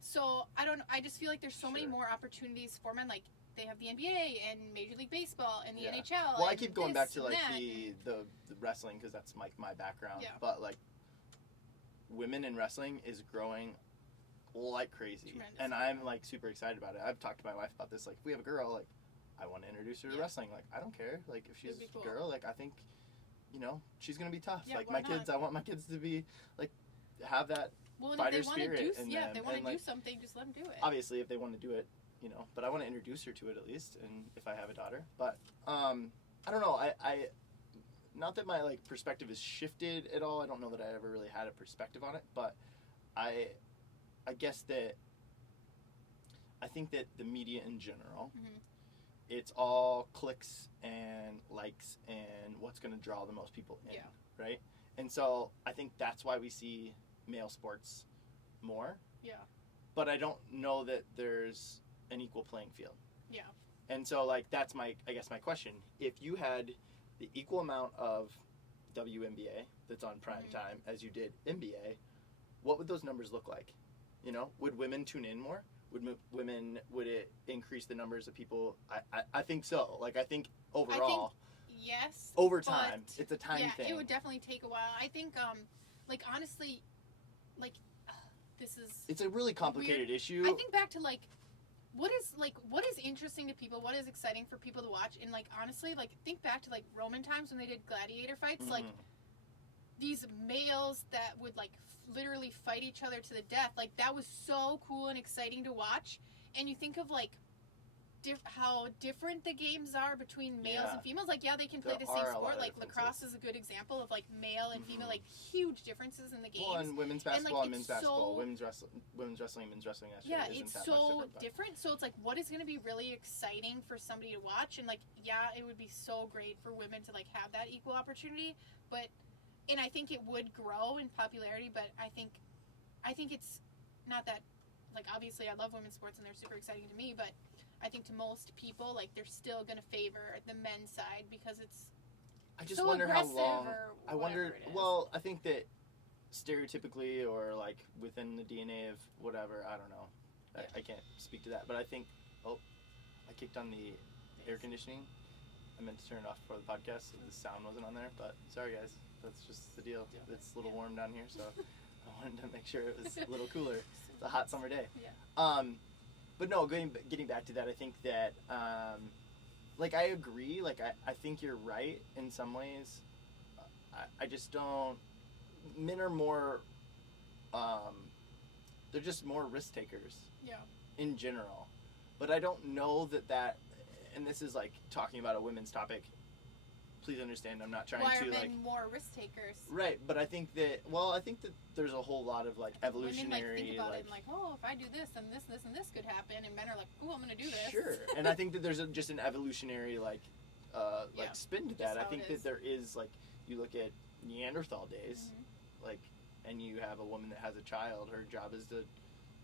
so, I don't know. I just feel like there's so many more opportunities for men. Like, they have the NBA and Major League Baseball and the NHL. Well, I keep going back to, like, the the wrestling, because that's, like, my background. Yeah. But, like, women in wrestling is growing like crazy. Tremendous. And I'm, like, super excited about it. I've talked to my wife about this. Like, if we have a girl, like, I want to introduce her to wrestling. Like, I don't care. Like, if she's a girl, like, I think, you know, she's going to be tough. Yeah, like, my kids, I want my kids to be, like, have that fighter spirit in them. Yeah, if they want to like, do something, just let them do it. Obviously, if they want to do it, you know. But I want to introduce her to it at least, and if I have a daughter. But, I don't know. I not that my, like, perspective is shifted at all. I don't know that I ever really had a perspective on it. But I guess that I think that the media in general, it's all clicks and likes and what's going to draw the most people in, right? And so I think that's why we see male sports more. Yeah. But I don't know that there's an equal playing field. Yeah. And so, like, that's I guess my question. If you had the equal amount of WNBA that's on prime time as you did NBA, what would those numbers look like? You know, would women tune in more? Would it increase the numbers of people? I think so. Like, I think overall. Yes. Over time. It's a time thing. Yeah, it would definitely take a while. I think, like, honestly, like, this is... It's a really complicated issue. I think back to, like, what is interesting to people? What is exciting for people to watch? And, like, honestly, like, think back to, like, Roman times when they did gladiator fights. Like, these males that would, like, literally fight each other to the death. Like, that was so cool and exciting to watch. And you think of, like, how different the games are between males and females. Like, yeah, they can play the same sport. Like, lacrosse is a good example of, like, male and female, like, huge differences in the games. Well, and women's basketball and men's basketball. Women's wrestling, men's wrestling. Yeah, it's so different. So it's like, what is going to be really exciting for somebody to watch? And, like, yeah, it would be so great for women to, like, have that equal opportunity. But, and I think it would grow in popularity, but I think it's not that, like, obviously I love women's sports and they're super exciting to me, but I think to most people, like, they're still going to favor the men's side because it's I just so wonder how aggressive long. or I wonder. it is. Well, I think that stereotypically or, like, within the DNA of whatever, I don't know. Yeah. I can't speak to that. But I think, I kicked on the air conditioning. I meant to turn it off before the podcast so the sound wasn't on there. But sorry, guys. That's just the deal. Yeah. It's a little warm down here, so I wanted to make sure it was a little cooler. It's a hot summer day. Yeah. But no, getting back to that, I think that, like, I agree. Like, I think you're right in some ways. I just don't... Men are more... they're just more risk takers. Yeah. In general. But I don't know that... And this is, like, talking about a women's topic. Please understand, I'm not trying Why to, are like... men more risk takers? Right, but I think that there's a whole lot of, like, evolutionary... Women, like, think about it and, like, oh, if I do this, then this, and this could happen. And men are like, oh, I'm going to do this. Sure. And I think that there's just an evolutionary, like, spin to that. I think that there is, like, you look at Neanderthal days, like, and you have a woman that has a child. Her job is to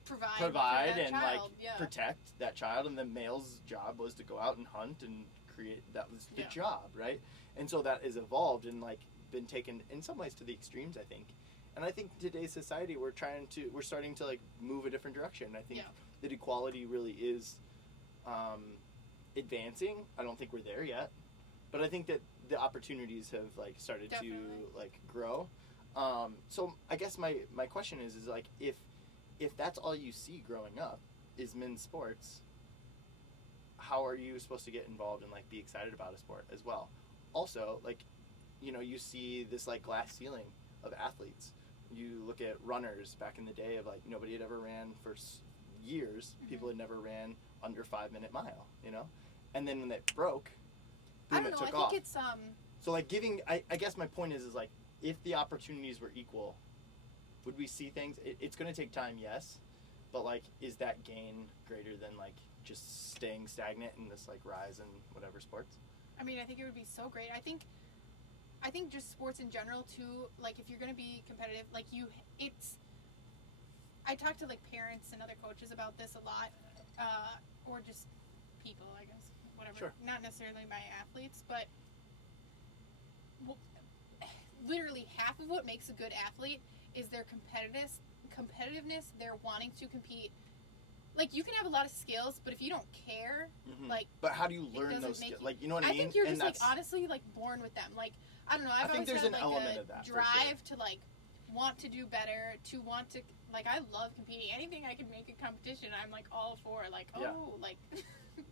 provide and, like, protect that child. And the male's job was to go out and hunt and create. That was the job, right? And so that is evolved and, like, been taken in some ways to the extremes, I think. And I think today's society, we're starting to, like, move a different direction. I think that equality really is advancing. I don't think we're there yet, but I think that the opportunities have, like, started to, like, grow. So I guess my question is like, if that's all you see growing up is men's sports, how are you supposed to get involved and, like, be excited about a sport as well? Also, like, you know, you see this, like, glass ceiling of athletes. You look at runners back in the day of, like, nobody had ever ran for years. People had never ran under 5-minute mile, you know? And then when that broke, boom, it took off. I think it's, So, like, I guess my point is, like, if the opportunities were equal, would we see things? It's going to take time, yes. But, like, is that gain greater than, like, just staying stagnant in this, like, rise in whatever sports? I mean, I think it would be so great. I think just sports in general too, like, if you're going to be competitive, like, I talk to, like, parents and other coaches about this a lot, or just people, I guess, whatever. Sure. Not necessarily my athletes, but literally half of what makes a good athlete is their competitiveness, their wanting to compete. Like, you can have a lot of skills, but if you don't care, like... But how do you learn those skills? Like, you know what I mean? I think you're just, like, honestly, like, born with them. Like, I don't know, I've always had, like, a drive to, like, want to do better, to want to... Like, I love competing. Anything I can make a competition, I'm, like, all for. Like, like,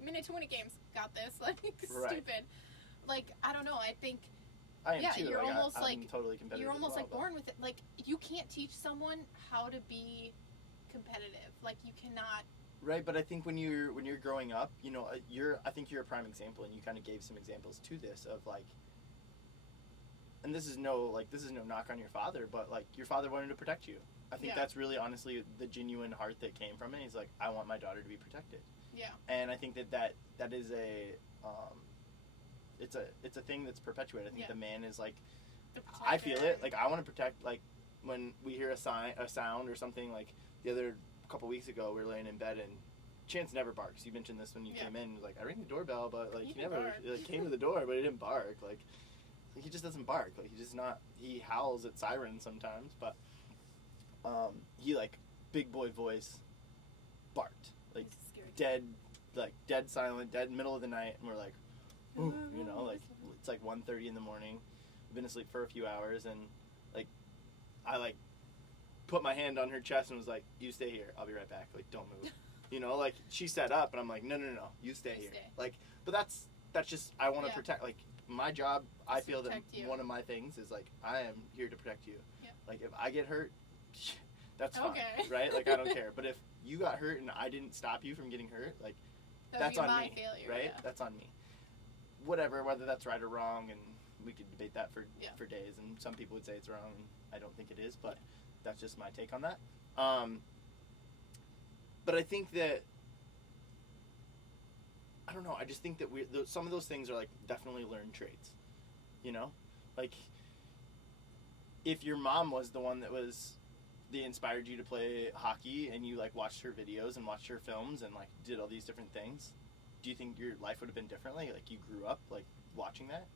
minute 20 games, got this. Like, stupid. Like, I don't know, I think... I am too. You're like, almost, I'm like... totally competitive. You're almost, like, born with it. Like, you can't teach someone how to be competitive. Like, you cannot... Right, but I think when you're growing up, you know, I think you're a prime example, and you kind of gave some examples to this of, like, and this is no knock on your father, but, like, your father wanted to protect you. I think that's really honestly the genuine heart that came from it. He's like, I want my daughter to be protected. Yeah. And I think that is it's a thing that's perpetuated. I think the man is like, I feel it. Like, I want to protect. Like, when we hear a sound or something, like the other couple weeks ago, we were laying in bed and Chance never barks. You mentioned this when you came in. He was like, I ring the doorbell, but, like, he never came to the door, but he didn't bark. Like, Like, he just doesn't bark. Like, he howls at sirens sometimes, but he, like, big boy voice barked. Like, dead silent, dead middle of the night, and we're like, ooh, you know, like, it's like 1:30 in the morning. We've been asleep for a few hours, and, like, I, like, put my hand on her chest and was like, you stay here, I'll be right back, like, don't move. You know, like, she sat up, and I'm like, no, you stay here. Like, but that's just, I want to protect, like, my job, I feel that one of my things is, like, I am here to protect you. Yeah. Like, if I get hurt, that's fine, right? Like, I don't care. But if you got hurt and I didn't stop you from getting hurt, like, that's on me, failure, right? Yeah. That's on me. Whatever, whether that's right or wrong, and we could debate that for days, and some people would say it's wrong, and I don't think it is, but that's just my take on that. But I think that, I don't know, I just think that some of those things are, like, definitely learned traits, you know? Like, if your mom was the one that inspired you to play hockey, and you, like, watched her videos and watched her films and, like, did all these different things, do you think your life would have been differently? Like, you grew up, like, watching that?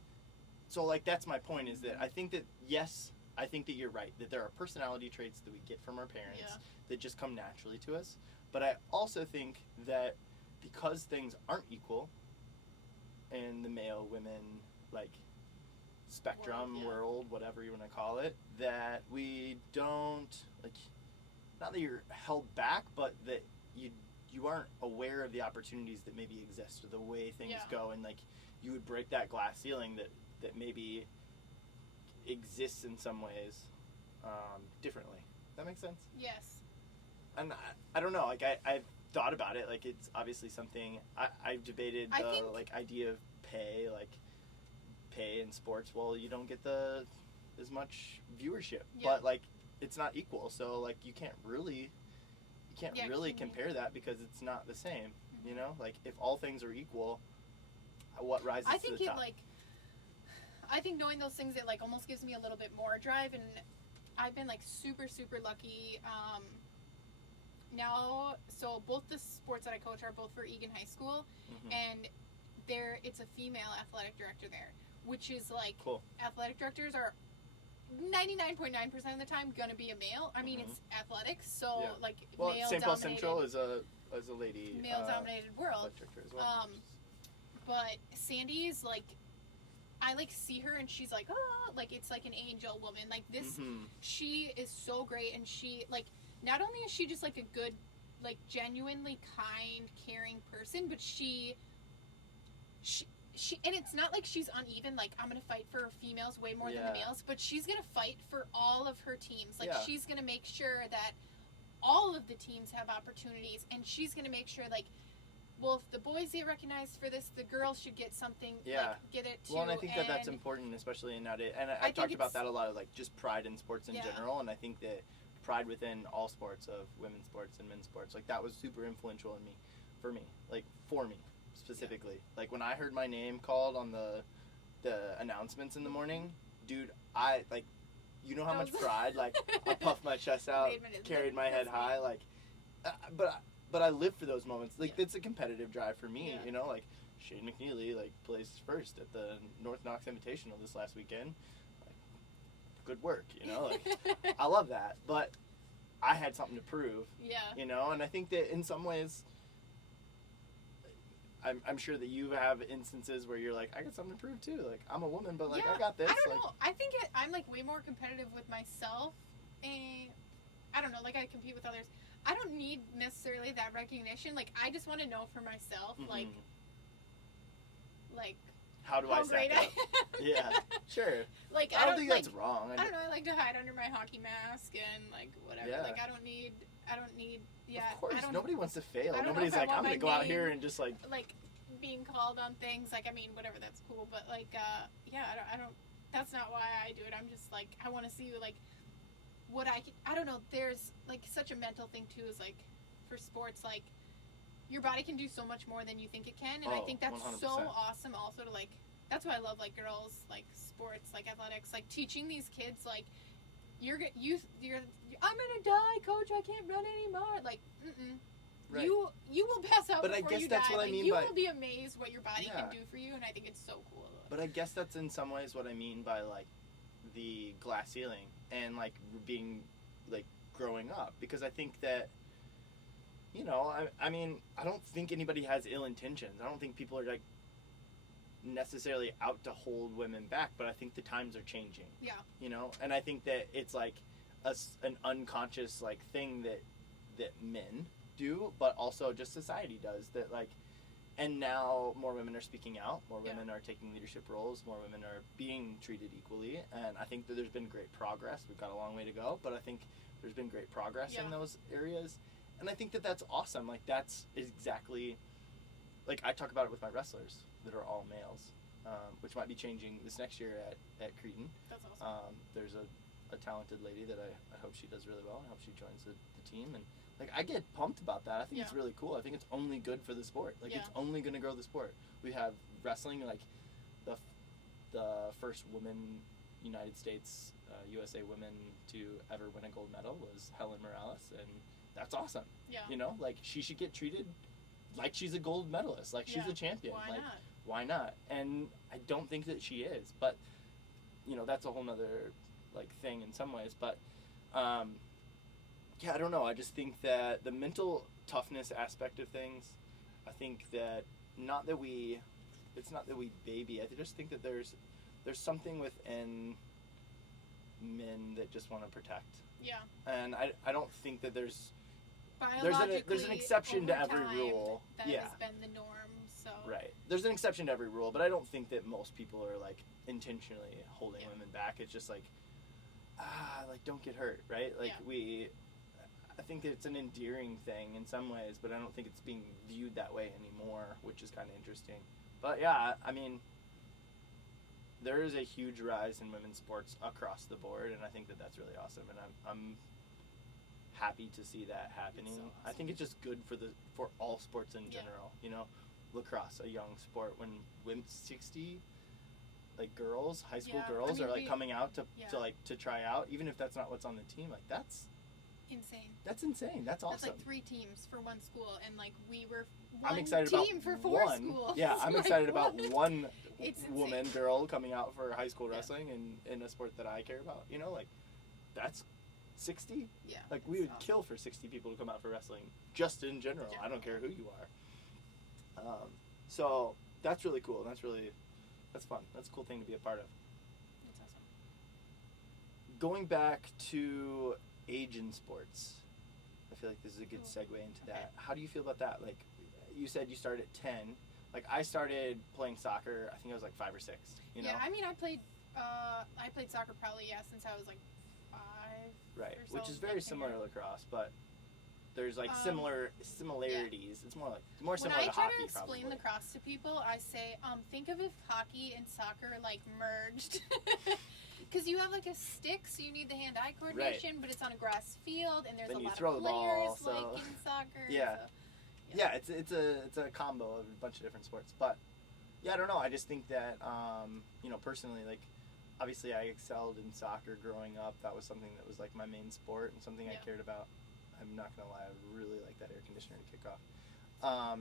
So, like, that's my point, is that I think that, yes, I think that you're right, that there are personality traits that we get from our parents that just come naturally to us. But I also think that because things aren't equal in the male, women, like, spectrum, world, whatever you want to call it, that we don't, like, not that you're held back, but that you aren't aware of the opportunities that maybe exist, or the way things go, and, like, you would break that glass ceiling that maybe exists in some ways differently. Does that make sense? Yes. And I don't know, like, I've thought about it, like, it's obviously something, I've debated like, idea of pay in sports. Well, you don't get as much viewership, but, like, it's not equal, so, like, you can't really compare that, because it's not the same, you know? Like, if all things are equal, what rises to the top? I think knowing those things, it, like, almost gives me a little bit more drive, and I've been, like, super, super lucky. Now, so both the sports that I coach are both for Egan High School, and it's a female athletic director there, which is, like, cool. Athletic directors are 99.9% of the time gonna be a male. I mean, it's athletics, so like, St. Paul Central is a lady male-dominated world. As well. But Sandy's, like, I, like, see her and she's like, oh, like, it's like an angel woman. Like, this, she is so great, and she, like, not only is she just, like, a good, like, genuinely kind, caring person, but she, and it's not like she's uneven, like, I'm going to fight for females way more than the males, but she's going to fight for all of her teams. Like, she's going to make sure that all of the teams have opportunities, and she's going to make sure, like, well, if the boys get recognized for this, the girls should get something, like, get it too. Well, and I think that's important, especially in nowadays. And I've talked about that a lot, of, like, just pride in sports in general, and I think that pride within all sports, of women's sports and men's sports, like, that was super influential in me, for me, specifically. Like, when I heard my name called on the announcements in the morning, dude, I, like, you know how much pride, like, I puffed my chest out, carried my head high, like, but I live for those moments. Like, it's a competitive drive for me, you know, like, Shane McNeely, like, placed first at the North Knox Invitational this last weekend. Like, good work, you know, like, I love that, but I had something to prove, you know, and I think that in some ways, I'm sure that you have instances where you're like, I got something to prove too, like, I'm a woman, but, like, I got this. I don't know, I think I'm, like, way more competitive with myself, and I don't know, like, I compete with others. I don't need necessarily that recognition. Like, I just want to know for myself, like, how do I stack up? Yeah, sure. Like, I don't think that's wrong. I don't know. I like to hide under my hockey mask and, like, whatever. Yeah. Like, I don't need. Of course, nobody wants to fail. Nobody's like, I'm gonna go out here and just, like being called on things. Like, I mean, whatever. That's cool. But, like, I don't. That's not why I do it. I'm just like, I want to see, like, what I don't know, there's, like, such a mental thing too, is, like, for sports, like, your body can do so much more than you think it can, and I think that's 100%. So awesome also to, like, that's why I love, like, girls, like, sports, like, athletics, like, teaching these kids, like, you're I'm gonna die, coach, I can't run anymore, like, right. You will pass out but before I guess you that's die. What like, I mean you by... will be amazed what your body can do for you, and I think it's so cool. But I guess that's in some ways what I mean by, like, the glass ceiling and, like, being, like, growing up. Because I think that, you know, I mean, I don't think anybody has ill intentions. I don't think people are, like, necessarily out to hold women back, but I think the times are changing. Yeah. You know? And I think that it's, like, an unconscious, like, thing that men do, but also just society does. That, like, and now more women are speaking out, more women are taking leadership roles, more women are being treated equally, and I think that there's been great progress. We've got a long way to go, but I think there's been great progress in those areas, and I think that that's awesome. Like, that's exactly, like, I talk about it with my wrestlers that are all males, which might be changing this next year at Cretan. That's awesome. There's a talented lady that I hope she does really well, and I hope she joins the team, and like, I get pumped about that. I think it's really cool. I think it's only good for the sport. Like, it's only going to grow the sport. We have wrestling, like, the first woman United States, USA women to ever win a gold medal was Helen Morales, and that's awesome. Yeah. You know, like, she should get treated like she's a gold medalist, like she's a champion. Why not? And I don't think that she is, but, you know, that's a whole nother, like, thing in some ways, but, yeah, I don't know. I just think that the mental toughness aspect of things, I think that it's not that we baby. I just think that there's something within men that just want to protect. Yeah. And I don't think that there's an exception to every rule. That has been the norm. So. Right. There's an exception to every rule, but I don't think that most people are, like, intentionally holding women back. It's just like, like, don't get hurt, right? Like, I think that it's an endearing thing in some ways, but I don't think it's being viewed that way anymore, which is kind of interesting. But yeah, I mean, there is a huge rise in women's sports across the board, and I think that that's really awesome, and I'm happy to see that happening. So awesome. I think it's just good for all sports in general. You know, lacrosse, a young sport, when women 60, like, girls, high school girls are, like, coming out to try out, even if that's not what's on the team. Like, that's insane. That's insane. That's awesome. That's like 3 teams for one school, and, like, we were I'm one excited team about for 4 schools. Yeah, I'm like, excited about one woman, girl coming out for high school wrestling in a sport that I care about. You know, like, that's 60. Yeah. Like, we would kill for 60 people to come out for wrestling, just in general. I don't care who you are. So that's really cool. That's fun. That's a cool thing to be a part of. That's awesome. Going back to age in sports, I feel like this is a good segue into that. How do you feel about that? Like, you said you started at 10. Like, I started playing soccer, I think I was like 5 or 6. You know? Yeah, I mean, I played soccer probably, since I was like 5. Right, or so, which is very similar to lacrosse, but there's, like, similarities. Yeah. It's more similar to hockey, when I try to explain probably. Lacrosse to people, I say, think of if hockey and soccer, like, merged. Because you have, like, a stick, so you need the hand-eye coordination, but it's on a grass field, and there's a lot of players, like, in soccer. Yeah. So, it's a combo of a bunch of different sports. But, yeah, I don't know. I just think that, you know, personally, like, obviously I excelled in soccer growing up. That was something that was, like, my main sport and something I cared about. I'm not going to lie. I really like that air conditioner to kick off.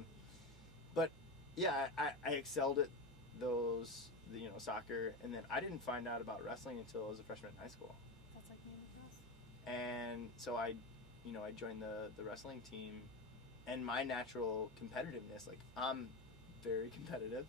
But, yeah, I excelled at those, you know, soccer, and then I didn't find out about wrestling until I was a freshman in high school. That's like me in lacrosse. And so I joined the wrestling team, and my natural competitiveness, like, I'm very competitive.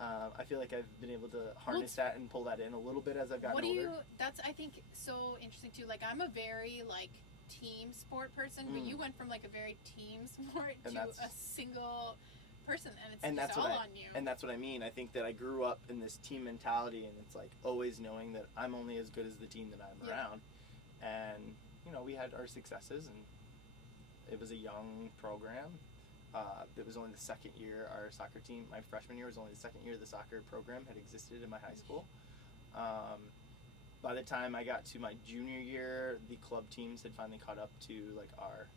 I feel like I've been able to harness that and pull that in a little bit as I've gotten older. That's, I think, so interesting too. Like, I'm a very, like, team sport person, but you went from, like, a very team sport to a single person, and it's all on you. And that's what I mean. I think that I grew up in this team mentality, and it's, like, always knowing that I'm only as good as the team that I'm around. And, you know, we had our successes, and it was a young program. It was only the second year, our soccer team, my freshman year was only the second year the soccer program had existed in my high school. By the time I got to my junior year, the club teams had finally caught up to, like, our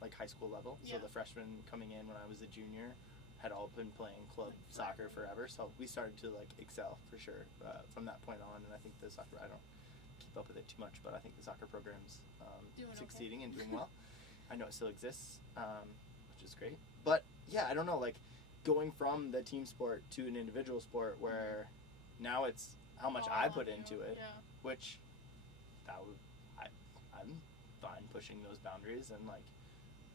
like, high school level. So the freshmen coming in when I was a junior had all been playing club soccer forever. So we started to, like, excel for sure from that point on. And I think the soccer, I don't keep up with it too much, but I think the soccer program's succeeding and doing well. I know it still exists, which is great. But, yeah, I don't know, like, going from the team sport to an individual sport where now it's how much I put into it, which I'm fine pushing those boundaries and like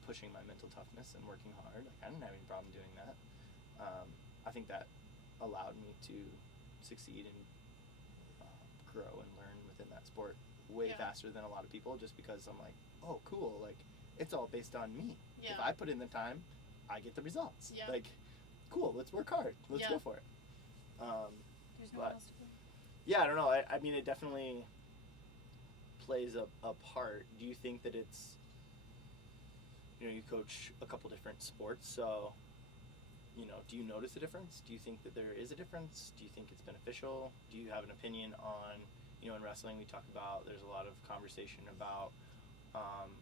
pushing my mental toughness and working hard. Like, I didn't have any problem doing that. I think that allowed me to succeed and grow and learn within that sport way faster than a lot of people, just because I'm like, oh, cool, like, it's all based on me. If I put in the time, I get the results. Like, cool, let's work hard. Let's go for it. There's no one else to play. Yeah, I don't know. I mean, it definitely plays a part. Do you think that it's, you coach a couple different sports, so, do you notice a difference? Do you think that there is a difference? Do you think it's beneficial? Do you have an opinion on, in wrestling we talk about, there's a lot of conversation about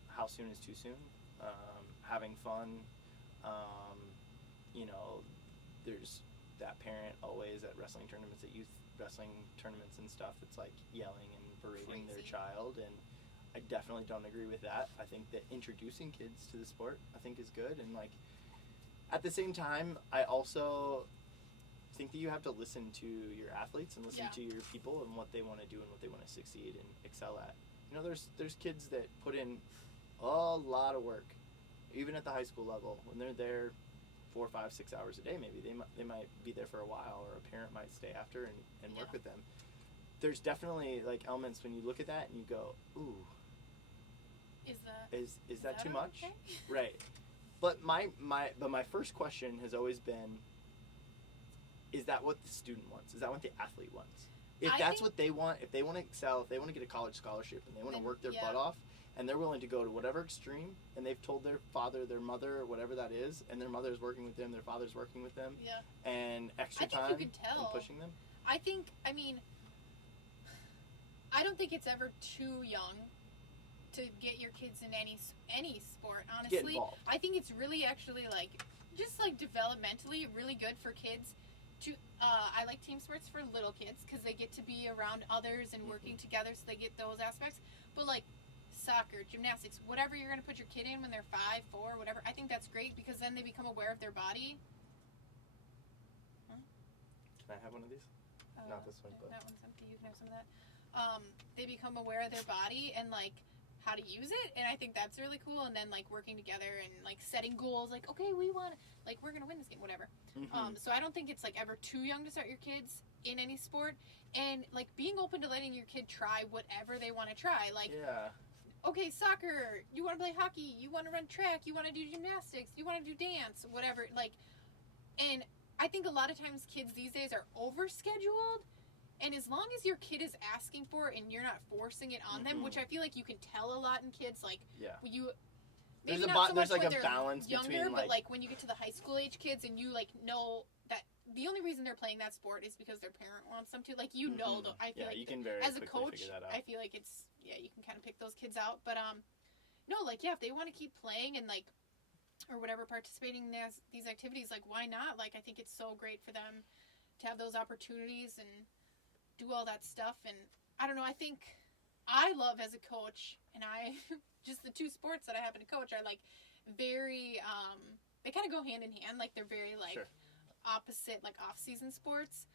how soon is too soon, having fun, there's that parent always at wrestling tournaments, at youth wrestling tournaments and stuff, that's like yelling and berating their child, and I definitely don't agree with that. I think that introducing kids to the sport, I think, is good, and like, at the same time, I also think that you have to listen to your athletes and listen to your people and what they want to do and what they want to succeed and excel at. There's kids that put in a lot of work, even at the high school level. When they're there 4, 5, 6 hours a day, maybe they might be there for a while, or a parent might stay after and work with them. There's definitely like elements when you look at that and you go, ooh, is that too much? Okay? Right. But my first question has always been, is that what the student wants? Is that what the athlete wants? If that's what they want, if they want to excel, if they want to get a college scholarship and they want to work their butt off, and they're willing to go to whatever extreme, and they've told their father, their mother, whatever that is, and their mother's working with them, their father's working with them, and extra time and pushing them. I don't think it's ever too young to get your kids in any sport, honestly. Get involved. I think it's really actually just developmentally really good for kids to I like team sports for little kids because they get to be around others and working together, so they get those aspects. But soccer, gymnastics, whatever you're going to put your kid in when they're 5, 4, whatever, I think that's great because then they become aware of their body. Can I have one of these? Not this one, but that one's empty. You can have some of that. They become aware of their body and how to use it, and I think that's really cool. And then working together and setting goals, okay, we want we're gonna win this game, whatever. So I don't think it's ever too young to start your kids in any sport, and being open to letting your kid try whatever they want to try. Okay, soccer, you want to play hockey, you want to run track, you want to do gymnastics, you want to do dance, whatever. And I think a lot of times kids these days are overscheduled. And as long as your kid is asking for it and you're not forcing it on them, which I feel you can tell a lot in kids, you maybe not so much when they're balance younger, between, but when you get to the high school age kids and you know that the only reason they're playing that sport is because their parent wants them to, I feel you can very as a quickly coach, figure that out. I feel it's you can kind of pick those kids out, but no, if they want to keep playing and or whatever, participating in these activities, why not? I think it's so great for them to have those opportunities and do all that stuff. And I don't know, I think I love as a coach, and I just the two sports that I happen to coach are very they kind of go hand in hand, they're very opposite off-season sports.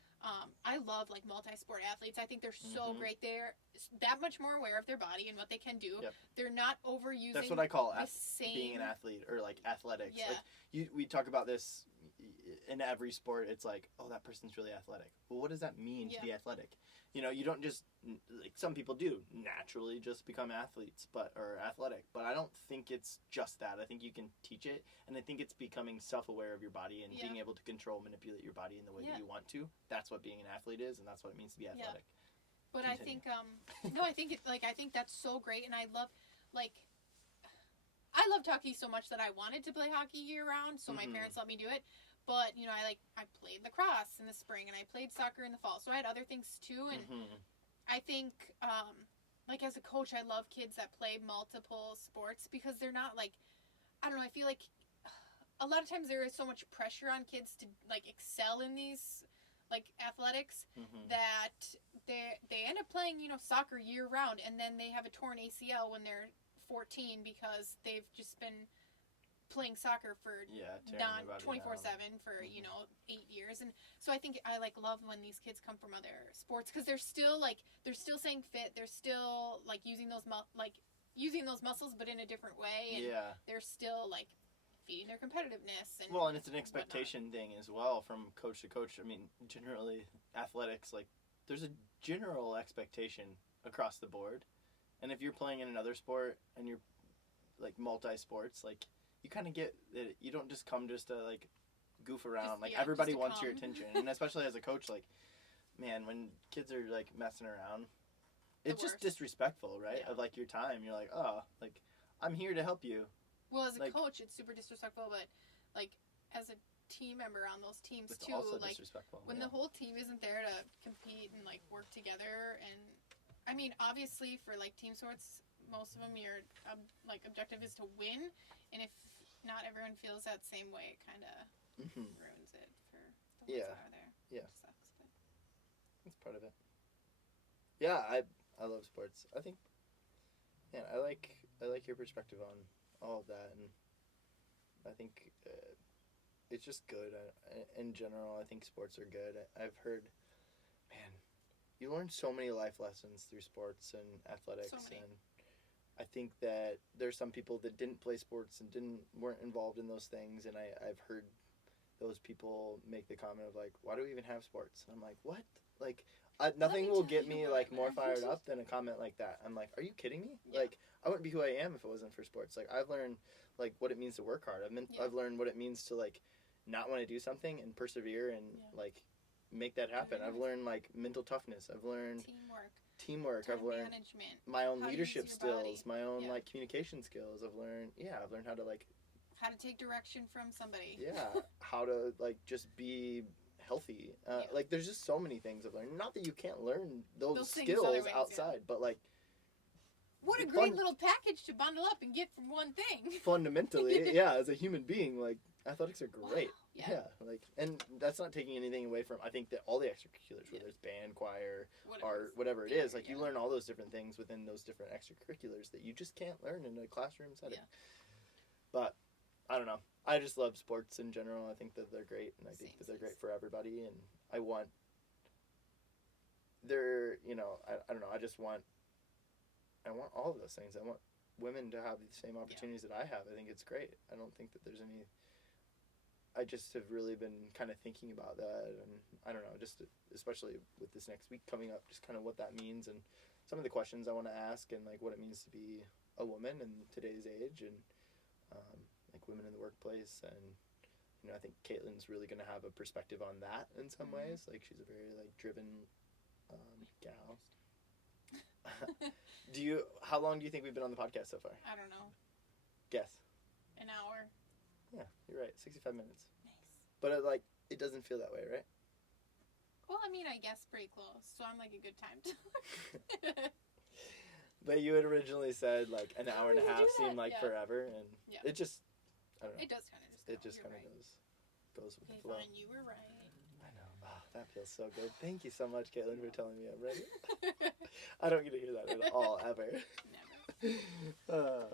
I love multi-sport athletes. I think they're so great. They're that much more aware of their body and what they can do. They're not overusing. That's what I call being an athlete, or athletics. We talk about this in every sport. It's oh, that person's really athletic. Well, what does that mean to be athletic? You don't just some people do naturally just become athletes, or athletic. But I don't think it's just that. I think you can teach it, and I think it's becoming self-aware of your body and being able to manipulate your body in the way that you want to. That's what being an athlete is, and that's what it means to be athletic. But continue. I think I think that's so great, and I love I loved hockey so much that I wanted to play hockey year round, so my parents let me do it. But, I played lacrosse in the spring, and I played soccer in the fall, so I had other things too, and I think, as a coach, I love kids that play multiple sports, because they're not, I don't know, I feel a lot of times there is so much pressure on kids to, excel in these, athletics, that they end up playing, soccer year round, and then they have a torn ACL when they're 14 because they've just been playing soccer for tearing 24/7 for, 8 years. And so I think I love when these kids come from other sports, because they're still staying fit. They're still using those muscles, but in a different way. And they're still feeding their competitiveness. And it's an expectation thing as well from coach to coach. I mean, generally athletics, there's a general expectation across the board. And if you're playing in another sport and you're multi-sports, you kind of get that you don't just come just to goof around. Everybody wants your attention. And especially as a coach, man, when kids are messing around, it's just disrespectful, right? Of your time. You're I'm here to help you. Well, as a coach, it's super disrespectful, but as a team member on those teams it's too, also disrespectful. When the whole team isn't there to compete and work together, and I mean, obviously for team sports, most of them your objective is to win, and if not everyone feels that same way, it kind of ruins it for the ones that are there. Yeah, it sucks, but that's part of it. Yeah, I love sports. I think, man, I like your perspective on all of that, and I think it's just good. In general, I think sports are good. I've heard, man, you learn so many life lessons through sports and athletics, and I think that there's some people that didn't play sports and weren't involved in those things, and I've heard those people make the comment of why do we even have sports? And I'm like, what? Nothing will get me more fired up than a comment like that. I'm like, are you kidding me? Yeah. I wouldn't be who I am if it wasn't for sports. I've learned what it means to work hard. I've learned what it means to not want to do something and persevere and make that happen. I've learned mental toughness. I've learned teamwork. I've learned management, my own leadership skills, body. my own communication skills. I've learned how to how to take direction from somebody. How to just be healthy. There's just so many things I've learned. Not that you can't learn those skills outside, but what a great little package to bundle up and get from one thing. Fundamentally, as a human being, athletics are great. Wow. Yeah. And that's not taking anything away from, I think that all the extracurriculars, whether it's band, choir, art, whatever it is, you learn all those different things within those different extracurriculars that you just can't learn in a classroom setting. Yeah. But, I don't know. I just love sports in general. I think that they're great, and I think that they're great for everybody, and I want, I don't know, I want all of those things. I want women to have the same opportunities that I have. I think it's great. I don't think that there's any, I just have really been kind of thinking about that, and I don't know, just especially with this next week coming up, just kind of what that means, and some of the questions I want to ask, and what it means to be a woman in today's age, and women in the workplace, and I think Caitlin's really going to have a perspective on that in some ways. She's a very driven gal. How long do you think we've been on the podcast so far? I don't know. Guess. An hour. Yeah, you're right. 65 minutes. Nice. But it doesn't feel that way, right? Well, I mean, I guess pretty close. So I'm a good time to. But you had originally said an hour and a half seemed forever, and it just, I don't know. It does kind of just go. It just kind of goes with the flow. Fine, you were right. I know. Oh, that feels so good. Thank you so much, Caitlin, for telling me I'm ready. I don't get to hear that at all, ever. Never.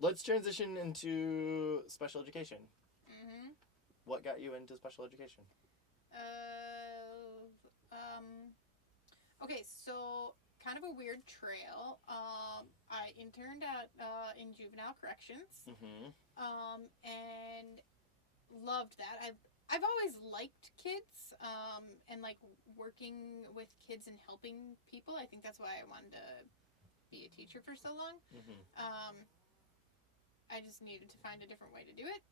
Let's transition into special education. Mm-hmm. What got you into special education? Okay, so kind of a weird trail. I interned in juvenile corrections, and loved that. I've always liked kids, and working with kids and helping people. I think that's why I wanted to be a teacher for so long. I just needed to find a different way to do it.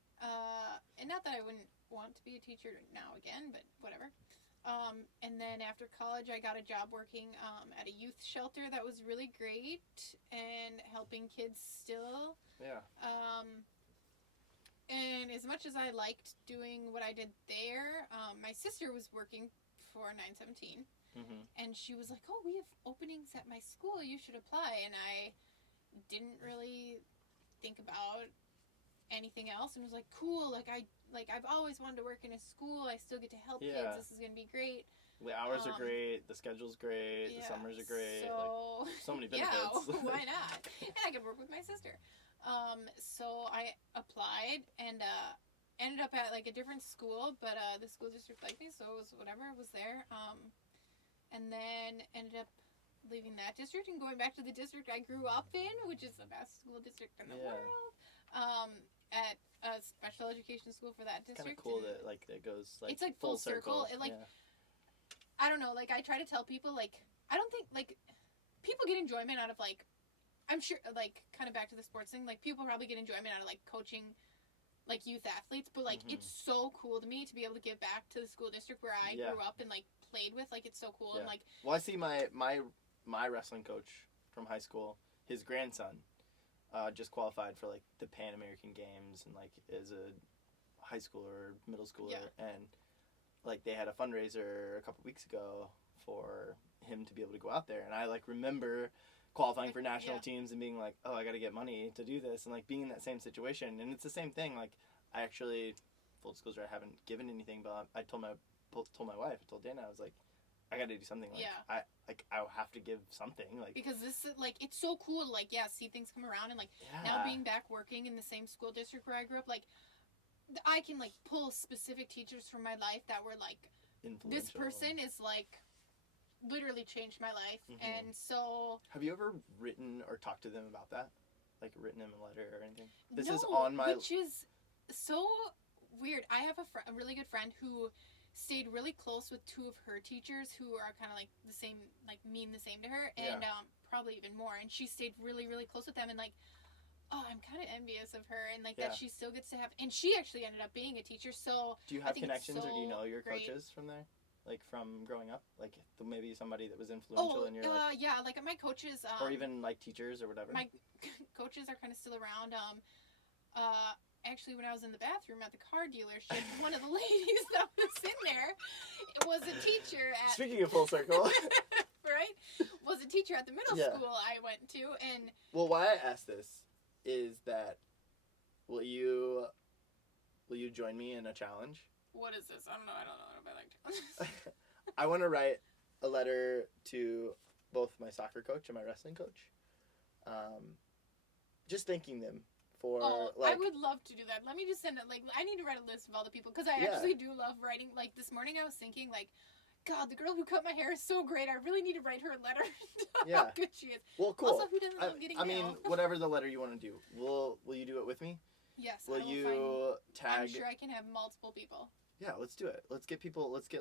And not that I wouldn't want to be a teacher now again, but whatever. And then after college, I got a job working at a youth shelter that was really great and helping kids still. Yeah. And as much as I liked doing what I did there, my sister was working for 917. And she was like, oh, we have openings at my school. You should apply. And I didn't really think about anything else and was like, cool, I've always wanted to work in a school. I still get to help kids. This is gonna be great. The hours are great. The schedule's great. The summers are great. So many benefits. Yeah, why not? And I could work with my sister. So I applied and ended up at like a different school, but the school district liked me, so it was whatever, it was there. And then ended up leaving that district and going back to the district I grew up in, which is the best school district in the world. At a special education school for that district. Kind of cool that like it goes like it's like full circle. It like I don't know. Like I try to tell people like I don't think like people get enjoyment out of like I'm sure like kind of back to the sports thing. Like people probably get enjoyment out of like coaching like youth athletes, but like it's so cool to me to be able to give back to the school district where I grew up and like played with. Like it's so cool and like. Well, I see my wrestling coach from high school. His grandson just qualified for like the Pan American Games and like is a high schooler, middle schooler, and like they had a fundraiser a couple weeks ago for him to be able to go out there, and I like remember qualifying for national teams and being like, oh, I got to get money to do this, and like being in that same situation. And it's the same thing. Like I actually, full disclosure, I haven't given anything, but I told my wife, I told Dana, I was like, I got to do something. Like I'll have to give something. Like because this is like it's so cool to like see things come around and like now being back working in the same school district where I grew up, like I can like pull specific teachers from my life that were like this person is like literally changed my life. And so have you ever written or talked to them about that, like written them a letter or anything? This is on my which is so weird. I have a really good friend who stayed really close with two of her teachers who are kind of like the same, like mean the same to her, and probably even more, and she stayed really really close with them, and like I'm kind of envious of her, and like that she still gets to have, and she actually ended up being a teacher. So do you have connections or do you know your coaches from there? Like from growing up, like maybe somebody that was influential in your life. Yeah, like my coaches, or even like teachers or whatever. My coaches are kind of still around. Actually, when I was in the bathroom at the car dealership, one of the ladies that was in there was a teacher at. Speaking of full circle, right? Was a teacher at the middle school I went to, and. Well, why I asked this is that, will you join me in a challenge? What is this? I don't know if I like challenges. I want to write a letter to both my soccer coach and my wrestling coach. Just thanking them for I would love to do that. Let me just send it. Like, I need to write a list of all the people because I actually do love writing. Like this morning, I was thinking, like, God, the girl who cut my hair is so great. I really need to write her a letter. How good she is. Well, cool. Also, who doesn't love getting mail? Whatever the letter you want to do, will you do it with me? Yes. Will you tag? I'm sure I can have multiple people. Yeah, let's do it. Let's get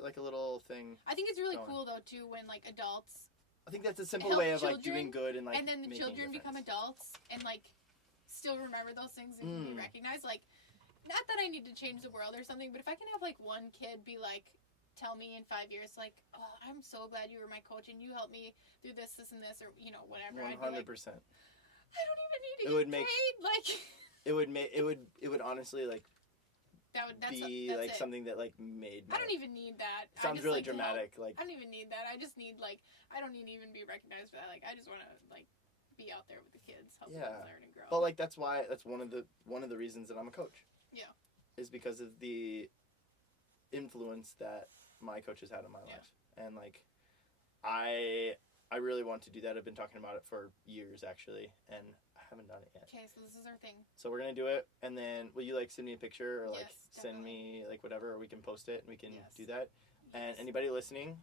like a little thing. I think it's really cool though too when like adults. I think that's a simple way of like doing good and like. And then the children become adults and like still remember those things and be recognized. Like, not that I need to change the world or something, but if I can have like one kid be like, tell me in 5 years, like, oh, I'm so glad you were my coach and you helped me through this, and this, or you know whatever. 100%. I don't even need to get paid. Like. It would honestly like. That's something that like made me. I don't even need that. Sounds really dramatic. Like I don't even need that. I just need like I don't need to even be recognized for that. Like I just want to like be out there with the kids, help them learn and grow. But like that's one of the reasons that I'm a coach. Yeah. Is because of the influence that my coaches had in my life, and like I really want to do that. I've been talking about it for years actually, and haven't done it yet. Okay, so this is our thing. So we're gonna do it, and then will you like send me a picture or like send definitely. me like whatever, or we can post it and we can do that. And anybody listening,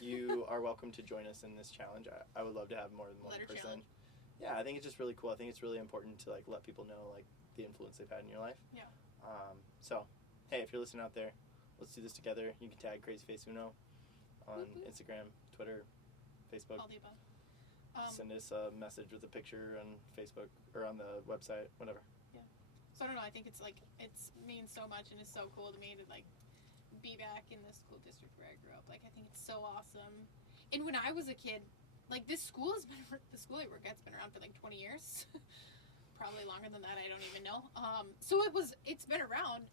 you are welcome to join us in this challenge. I would love to have more than one Letter person. challenge. Yeah, I think it's just really cool. I think it's really important to like let people know like the influence they've had in your life. Yeah. So hey, if you're listening out there, let's do this together. You can tag CrazyFaceUno on Instagram, Twitter, Facebook. All the above. Send us a message with a picture on Facebook or on the website, whatever. Yeah. So I don't know. I think it's like it means so much, and it's so cool to me to like be back in the school district where I grew up. Like I think it's so awesome. And when I was a kid, like this school the school I work at's been around for like 20 years, probably longer than that. I don't even know. So it's been around.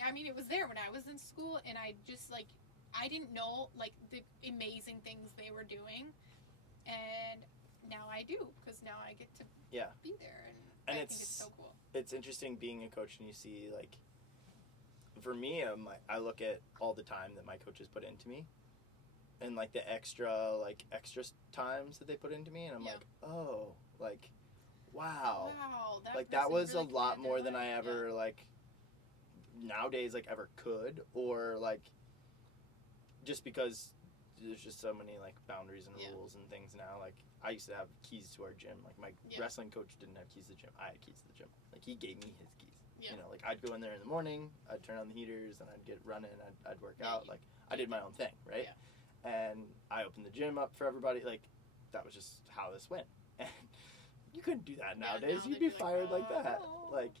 I mean, it was there when I was in school, and I just like I didn't know like the amazing things they were doing, and now I do because now I get to be there, and I think it's so cool. It's interesting being a coach and you see like, for me, I look at all the time that my coaches put into me, and like the extra times that they put into me, and I'm like, oh, like wow. That like that was really a lot more than I yeah. ever like nowadays like ever could, or like just because there's just so many like boundaries and rules and things now. Like I used to have keys to our gym. Like my wrestling coach didn't have keys to the gym. I had keys to the gym. Like he gave me his keys. You know, like I'd go in there in the morning, I'd turn on the heaters, and I'd get running, I'd work out. Like I did my own thing, right? And I opened the gym up for everybody. Like that was just how this went. And you couldn't do that nowadays. You'd be fired like that. Like,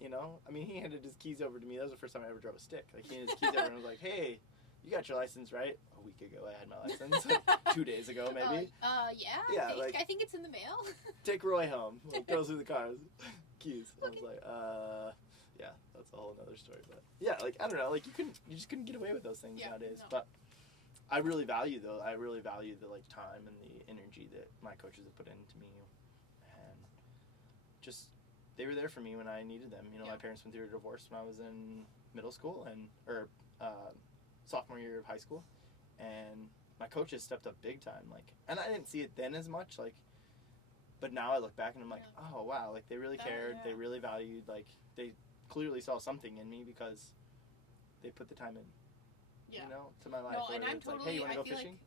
you know, I mean, he handed his keys over to me. That was the first time I ever drove a stick. Like he handed his keys over and was like, "Hey, you got your license, right?" A week ago, I had my license. Like, 2 days ago, maybe. Yeah. I think it's in the mail. Take Roy home. Like, goes through the cars. Keys. Okay. I was like, yeah, that's a whole nother story. But yeah, like I don't know, like you just couldn't get away with those things nowadays. No. But I really value the like time and the energy that my coaches have put into me, and just they were there for me when I needed them. You know, my parents went through a divorce when I was in middle school or sophomore year of high school, and my coaches stepped up big time. Like, and I didn't see it then as much, like. But now I look back and I'm like, oh wow, like they really cared, they really valued, like they clearly saw something in me because they put the time in, you know, to my life. No, and I'm it's totally, like, hey, you want to go fishing?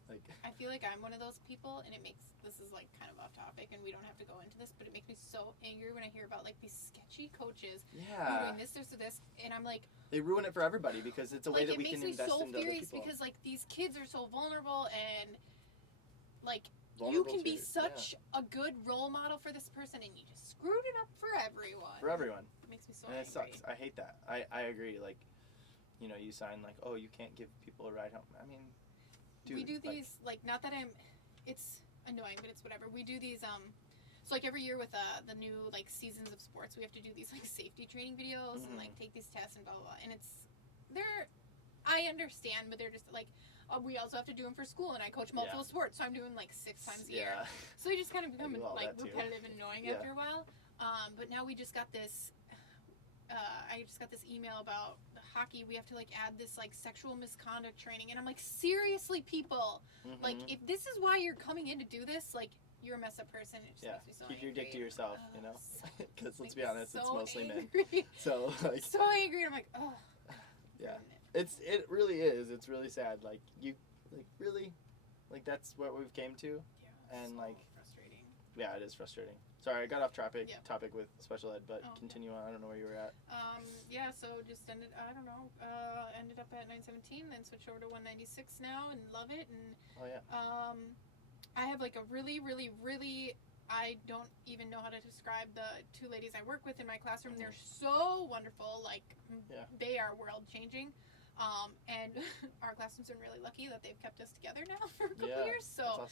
I feel like I'm one of those people, and this is like kind of off topic, and we don't have to go into this, but it makes me so angry when I hear about like these sketchy coaches who are doing this, and I'm like, they ruin it for everybody because it's a way that we can invest into other people. It makes me so furious because like these kids are so vulnerable and like. You can be such a good role model for this person, and you just screwed it up for everyone. For everyone. It makes me so angry. And it sucks. I hate that. I agree. Like, you know, you sign like, oh, you can't give people a ride home. I mean, dude. We do these, like not that it's annoying, but it's whatever. We do these, so like every year with the new like seasons of sports, we have to do these like safety training videos and like take these tests and blah, blah, blah. And I understand, but they're just like, we also have to do them for school, and I coach multiple sports, so I'm doing like 6 times a year. So they just kind of become like repetitive and annoying after a while. But now we just got this. I just got this email about hockey. We have to like add this like sexual misconduct training, and I'm like, seriously, people, like if this is why you're coming in to do this, like you're a messed up person. It just makes me so keep angry. your dick to yourself, you know, because let's be honest, so it's mostly angry. men. So like so angry, and I'm like, oh. Yeah. It really is. It's really sad. Like you, like really, like that's what we've came to, and so like frustrating. Yeah, it is frustrating. Sorry, I got off topic with special ed, but continue on. I don't know where you were at. So just ended up at 917, then switched over to 196 now, and love it. And I have like a really, really, really. I don't even know how to describe the 2 ladies I work with in my classroom. They're so wonderful. Like they are world changing. And our classroom's been really lucky that they've kept us together now for a couple years. So,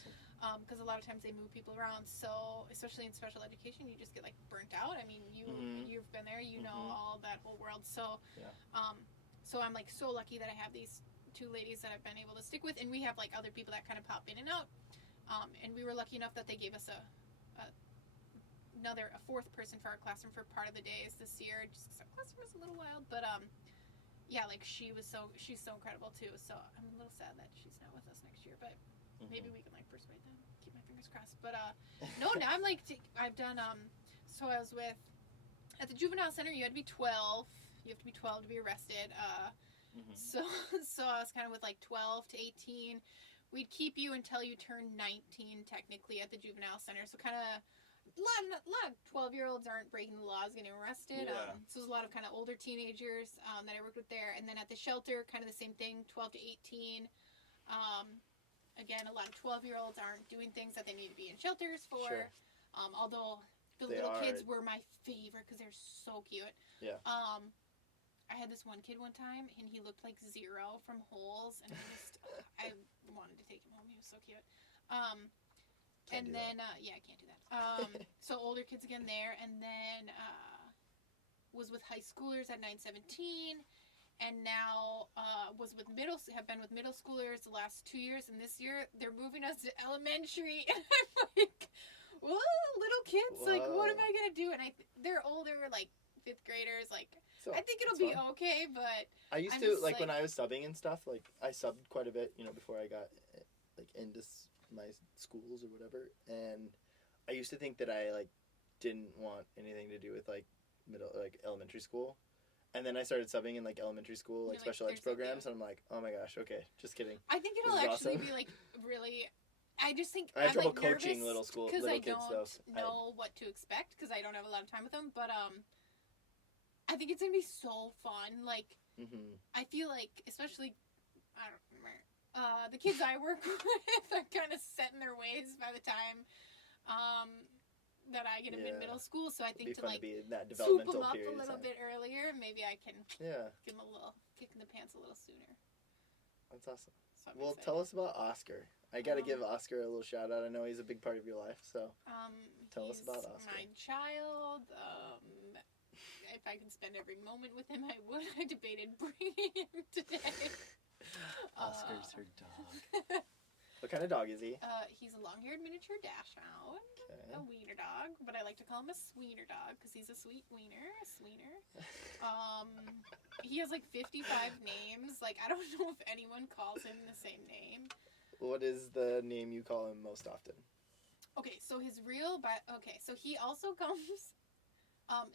because a lot of times they move people around. So, especially in special education, you just get like burnt out. I mean, you've been there, you know all that whole world. So, so I'm like so lucky that I have these 2 ladies that I've been able to stick with, and we have like other people that kind of pop in and out. And we were lucky enough that they gave us a 4th person for our classroom for part of the days this year, just because our classroom was a little wild, but like she's so incredible too. So I'm a little sad that she's not with us next year, but maybe we can like persuade them. Keep my fingers crossed. But no, now I'm like I've done so I was with at the juvenile center. You had to be 12. You have to be 12 to be arrested. So I was kind of with like 12 to 18. We'd keep you until you turn 19 technically at the juvenile center. So kind of. A lot of 12-year-olds aren't breaking the laws, getting arrested. So there's a lot of kind of older teenagers that I worked with there. And then at the shelter, kind of the same thing, 12 to 18. Again, a lot of 12-year-olds aren't doing things that they need to be in shelters for. Sure. Although the little kids were my favorite because they're so cute. Yeah. I had this one kid one time, and he looked like Zero from Holes. And I wanted to take him home. He was so cute. I can't do that. So older kids again there, and then was with high schoolers at 917, and now have been with middle schoolers the last 2 years, and this year they're moving us to elementary, and I'm like, whoa, little kids, like what am I gonna do? And they're older, like 5th graders, like so, I think it'll be okay, but I used to like when I was subbing and stuff, like I subbed quite a bit, you know, before I got like into my schools or whatever, and I used to think that I like didn't want anything to do with like elementary school. And then I started subbing in like elementary school, like special ed programs, and I'm like, oh my gosh, okay, just kidding. I think it'll actually be like really. I just think I have trouble like, coaching little kids because I though. don't know what to expect because I don't have a lot of time with them. But I think it's gonna be so fun. Like I feel like, especially the kids I work with are kind of set in their ways by the time that I get them in middle school. So I think to like be in that swoop them up a little bit earlier, maybe I can give them a little kick in the pants a little sooner. That's awesome. So well, tell us about Oscar. I gotta give Oscar a little shout out. I know he's a big part of your life, so tell us about Oscar. My child. If I could spend every moment with him, I would. I debated bringing him today. Oscar's her dog. What kind of dog is he? He's a long-haired miniature dachshund, a wiener dog, but I like to call him a sweener dog because he's a sweet wiener, a sweener. He has like 55 names. Like I don't know if anyone calls him the same name. What is the name you call him most often? Okay, so so he also comes.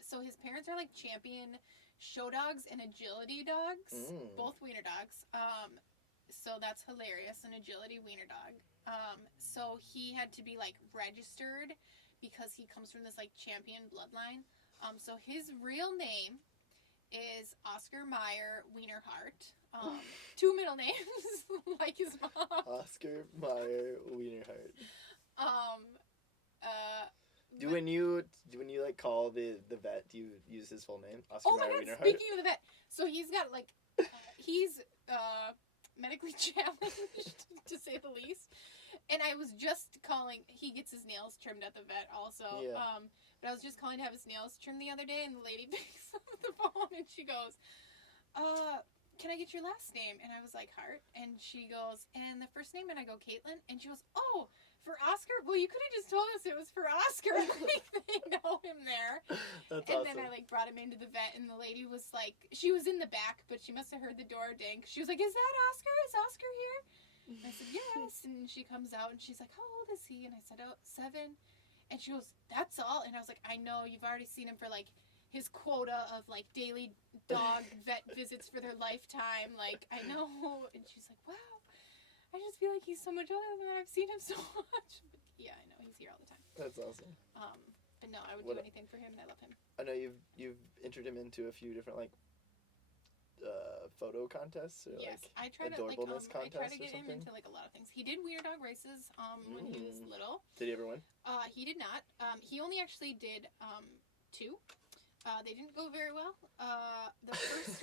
So his parents are like champion show dogs and agility dogs, both wiener dogs. So that's hilarious, an agility wiener dog. So he had to be like registered because he comes from this like champion bloodline. So his real name is Oscar Meyer Wienerhart. 2 middle names like his mom. Oscar Meyer Wienerhart. When you like call the vet, do you use his full name? Oscar Meyer Wienerhart? Speaking of the vet, so he's got like he's medically challenged to say the least, and I was just calling. He gets his nails trimmed at the vet also. Yeah. But I was just calling to have his nails trimmed the other day, and the lady picks up the phone and she goes, "Can I get your last name?" And I was like, Hart, and she goes, "And the first name?" And I go, Caitlin, and she goes, "Oh, for Oscar? Well, you could have just told us it was for Oscar." Like, they know him there. That's and awesome. Then I like brought him into the vet, and the lady was like, she was in the back, but she must have heard the door ding. She was like, "Is that Oscar? Is Oscar here?" And I said, "Yes." And she comes out, and she's like, "How old is he?" And I said, "Oh, 7." And she goes, "That's all?" And I was like, "I know, you've already seen him for like his quota of like daily dog vet visits for their lifetime. Like, I know." And she's like, "Wow. I just feel like he's so much older than I've seen him so much." But yeah, I know, he's here all the time. That's awesome. But no, I would do anything for him, and I love him. I know you've entered him into a few different like photo contests or yes, like I try adorableness to, I try to contests get or him something. into like a lot of things. He did wiener dog races when he was little. Did he ever win? He did not. He only actually did 2. They didn't go very well. The first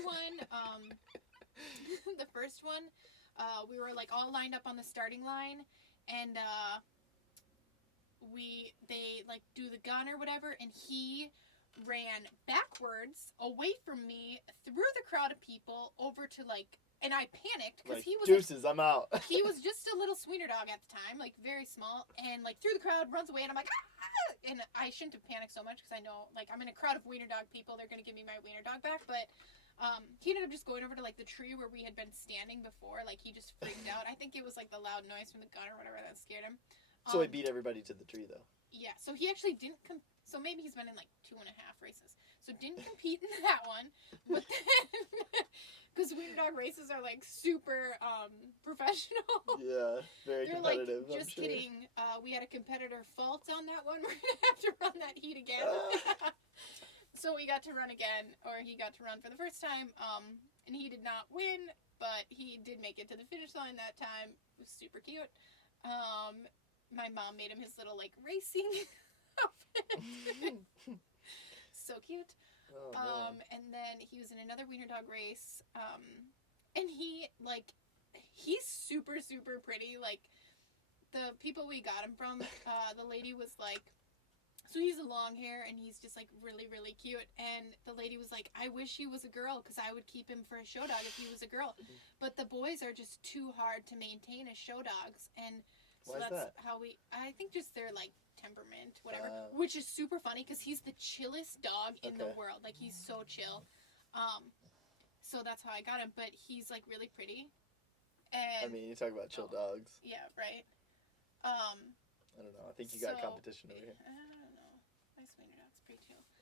one, we were like all lined up on the starting line, and they like do the gun or whatever, and he ran backwards away from me through the crowd of people over to like, and I panicked because like, he was deuces, I'm out. He was just a little sweener dog at the time, like very small, and like through the crowd runs away, and I'm like, ah! And I shouldn't have panicked so much because I know like I'm in a crowd of wiener dog people, they're gonna give me my wiener dog back, but he ended up just going over to like the tree where we had been standing before. Like he just freaked out. I think it was like the loud noise from the gun or whatever that scared him. So he beat everybody to the tree though. Yeah, so he actually didn't so maybe he's been in like 2.5 races. So didn't compete in that one, but then because wiener dog races are like super professional. Yeah, very They're competitive. Like, just kidding. We had a competitor fault on that one. We're gonna have to run that heat again. So we got to run again, or he got to run for the first time. And he did not win, but he did make it to the finish line that time. It was super cute. My mom made him his little like racing outfit. So cute. Oh, and then he was in another wiener dog race. And he's super, super pretty. Like, the people we got him from, the lady was like, so he's a long hair, and he's just, like, really, really cute. And the lady was like, I wish he was a girl, because I would keep him for a show dog if he was a girl. But the boys are just too hard to maintain as show dogs. And so that's how I think just their, like, temperament, whatever, which is super funny, because he's the chillest dog in the world. Like, he's so chill. So that's how I got him. But he's, like, really pretty. And, I mean, you talk about chill dogs. Yeah, right. I don't know. I think you got competition over here. I don't know. Nice wiener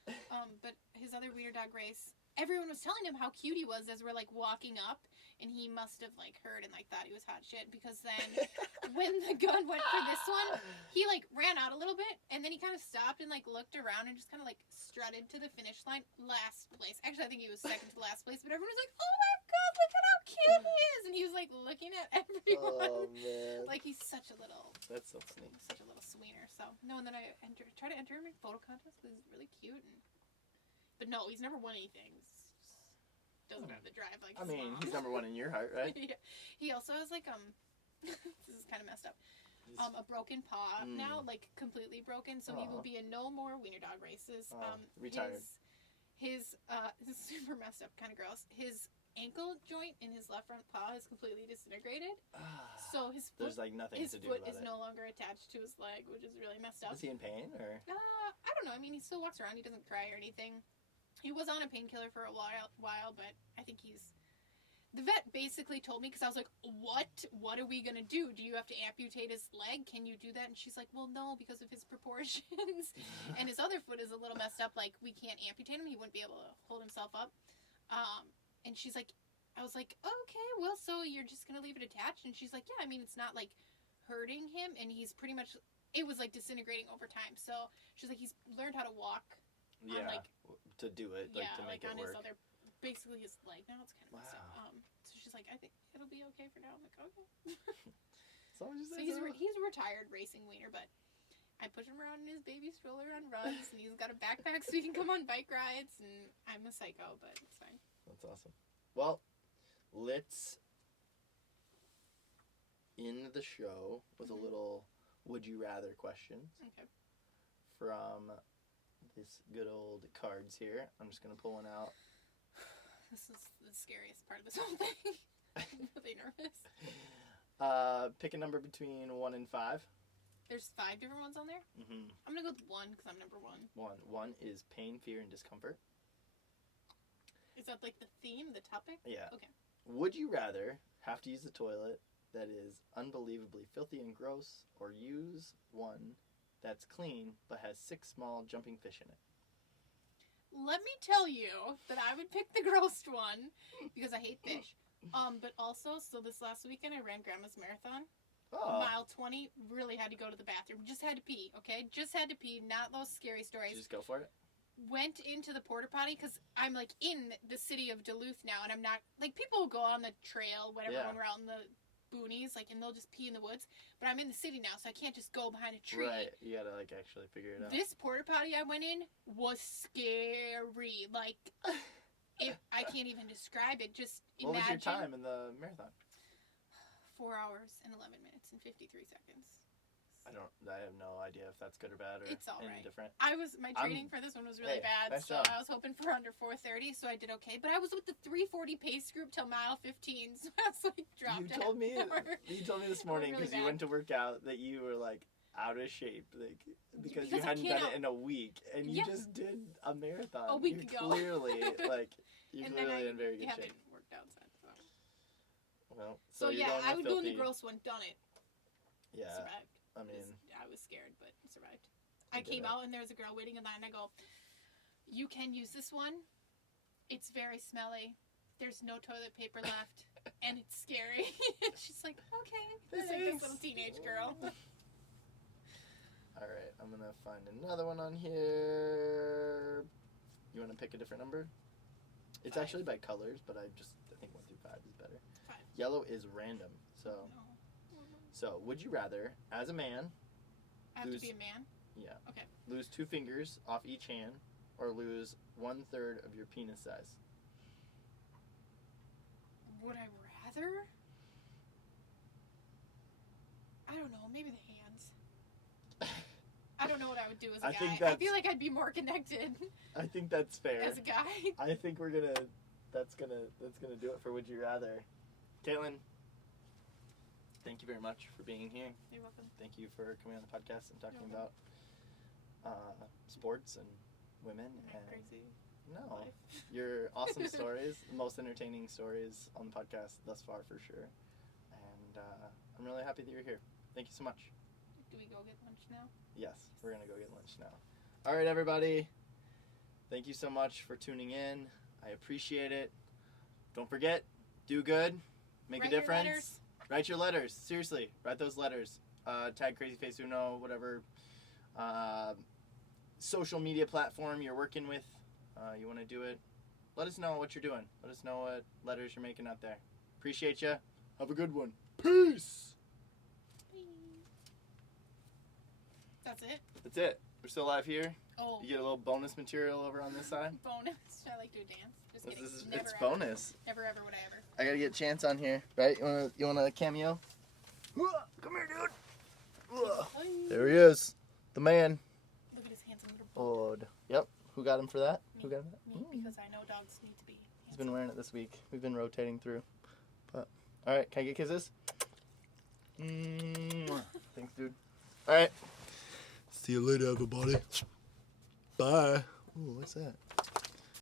But his other wiener dog race, everyone was telling him how cute he was as we're like walking up, and he must have like heard and like thought he was hot shit, because then when the gun went for this one, he like ran out a little bit, and then he kind of stopped and like looked around and just kind of like strutted to the finish line. Last place. Actually, I think he was second to last place, but everyone was like, "Oh my god, look at how cute he is!" And he was like looking at everyone. Oh man. Like he's such a little. That's so funny. Such a little sweener. So no, and then I try to enter him in photo contests because he's really cute. But no, he's never won anything. Doesn't have the drive like. I mean, he's number one in your heart, right? Yeah. He also has like this is kind of messed up. A broken paw now, like completely broken. So he will be in no more wiener dog races. Retired. His this is super messed up, kind of gross. His ankle joint in his left front paw is completely disintegrated. So his foot, there's like nothing to do foot about is it. no longer attached to his leg, which is really messed up. Is he in pain or? I don't know. I mean, he still walks around. He doesn't cry or anything. He was on a painkiller for a while, but I think he's. The vet basically told me, because I was like, What are we gonna do? Do you have to amputate his leg? Can you do that? And she's like, well, no, because of his proportions. And his other foot is a little messed up. Like, we can't amputate him. He wouldn't be able to hold himself up. And she's like, I was like, okay, well, so you're just gonna leave it attached? And she's like, yeah, I mean, it's not like hurting him, and he's pretty much. It was like disintegrating over time. So she's like, he's learned how to walk. Yeah, on, like, to do it, like to make like it on work. his other, basically his leg now. It's kind of messed up. Wow. So she's like, I think it'll be okay for now. I'm like, okay. So he's a retired racing wiener, but I push him around in his baby stroller on runs, and he's got a backpack so he can come on bike rides. And I'm a psycho, but it's fine. That's awesome. Well, let's end the show with a little would you rather questions. Okay. From this good old cards here. I'm just going to pull one out. This is the scariest part of this whole thing. I'm really nervous. Pick a number between 1 and 5. There's 5 different ones on there? Mm-hmm. I'm going to go with 1 because I'm number 1. 1 is pain, fear, and discomfort. Is that like the theme, the topic? Yeah. Okay. Would you rather have to use the toilet that is unbelievably filthy and gross, or use one that's clean but has 6 small jumping fish in it? Let me tell you that I would pick the gross one because I hate fish. But also, so this last weekend I ran Grandma's Marathon. Oh. Mile 20, really had to go to the bathroom. Just had to pee, okay? Just had to pee, not those scary stories. Just go for it? Went into the porta potty because I'm like in the city of Duluth now, and I'm not, like, people will go on the trail, whatever, when we're out in the boonies, like, and they'll just pee in the woods. But I'm in the city now, so I can't just go behind a tree. Right, you gotta, like, actually figure it out. This porta potty I went in was scary. Like, I can't even describe it. Just what imagine. was your time in the marathon? 4 hours and 11 minutes and 53 seconds. I have no idea if that's good or bad or it's all right. indifferent. My training for this one was really bad, nice so job. I was hoping for under 4:30, so I did okay. But I was with the 3:40 pace group till mile 15, so I was like dropped. You told me this morning because you went to work out that you were like out of shape, like because you hadn't done it in a week, and you just did a marathon a week ago. Clearly, like you're clearly in very good shape. Haven't worked out since. So. Well, so you're yeah, going I would filthy. go in the gross one. Done it. Yeah. Survived. I mean, I was scared, but survived. I came out and there was a girl waiting in line, and I go, you can use this one. It's very smelly. There's no toilet paper left, and it's scary. She's like, okay. This little teenage girl. All right, I'm going to find another one on here. You want to pick a different number? It's 5. actually by colors, but I think 1 through 5 is better. 5. Yellow is random, so... No. So, would you rather, as a man... I have to be a man? Yeah. Okay. Lose 2 fingers off each hand, or lose 1/3 of your penis size? Would I rather? I don't know. Maybe the hands. I don't know what I would do as a guy. I feel like I'd be more connected. I think that's fair. As a guy. I think that's gonna do it for Would You Rather. Caitlin, thank you very much for being here. You're welcome. Thank you for coming on the podcast and talking about sports and women and crazy. No, life. your awesome stories, the most entertaining stories on the podcast thus far for sure. And I'm really happy that you're here. Thank you so much. Do we go get lunch now? Yes, we're gonna go get lunch now. All right, everybody. Thank you so much for tuning in. I appreciate it. Don't forget, do good, make a difference. Write your letters. Seriously, write those letters. Tag CrazyFaceUno, whatever social media platform you're working with. You want to do it. Let us know what you're doing. Let us know what letters you're making out there. Appreciate you. Have a good one. Peace. That's it? That's it. We're still live here. Oh. You get a little bonus material over on this side. Bonus? Should I like do a dance? Just kidding. It's bonus. Never ever would I ever. I gotta get Chance on here, right? You want a cameo? Come here, dude. There he is. The man. Look at his handsome little bud. Yep. Who got him for that? Me. Who got him? Me, because I know dogs need to be handsome. He's been wearing it this week. We've been rotating through. But all right, can I get kisses? Thanks, dude. All right. See you later, everybody. Bye. Ooh, what's that?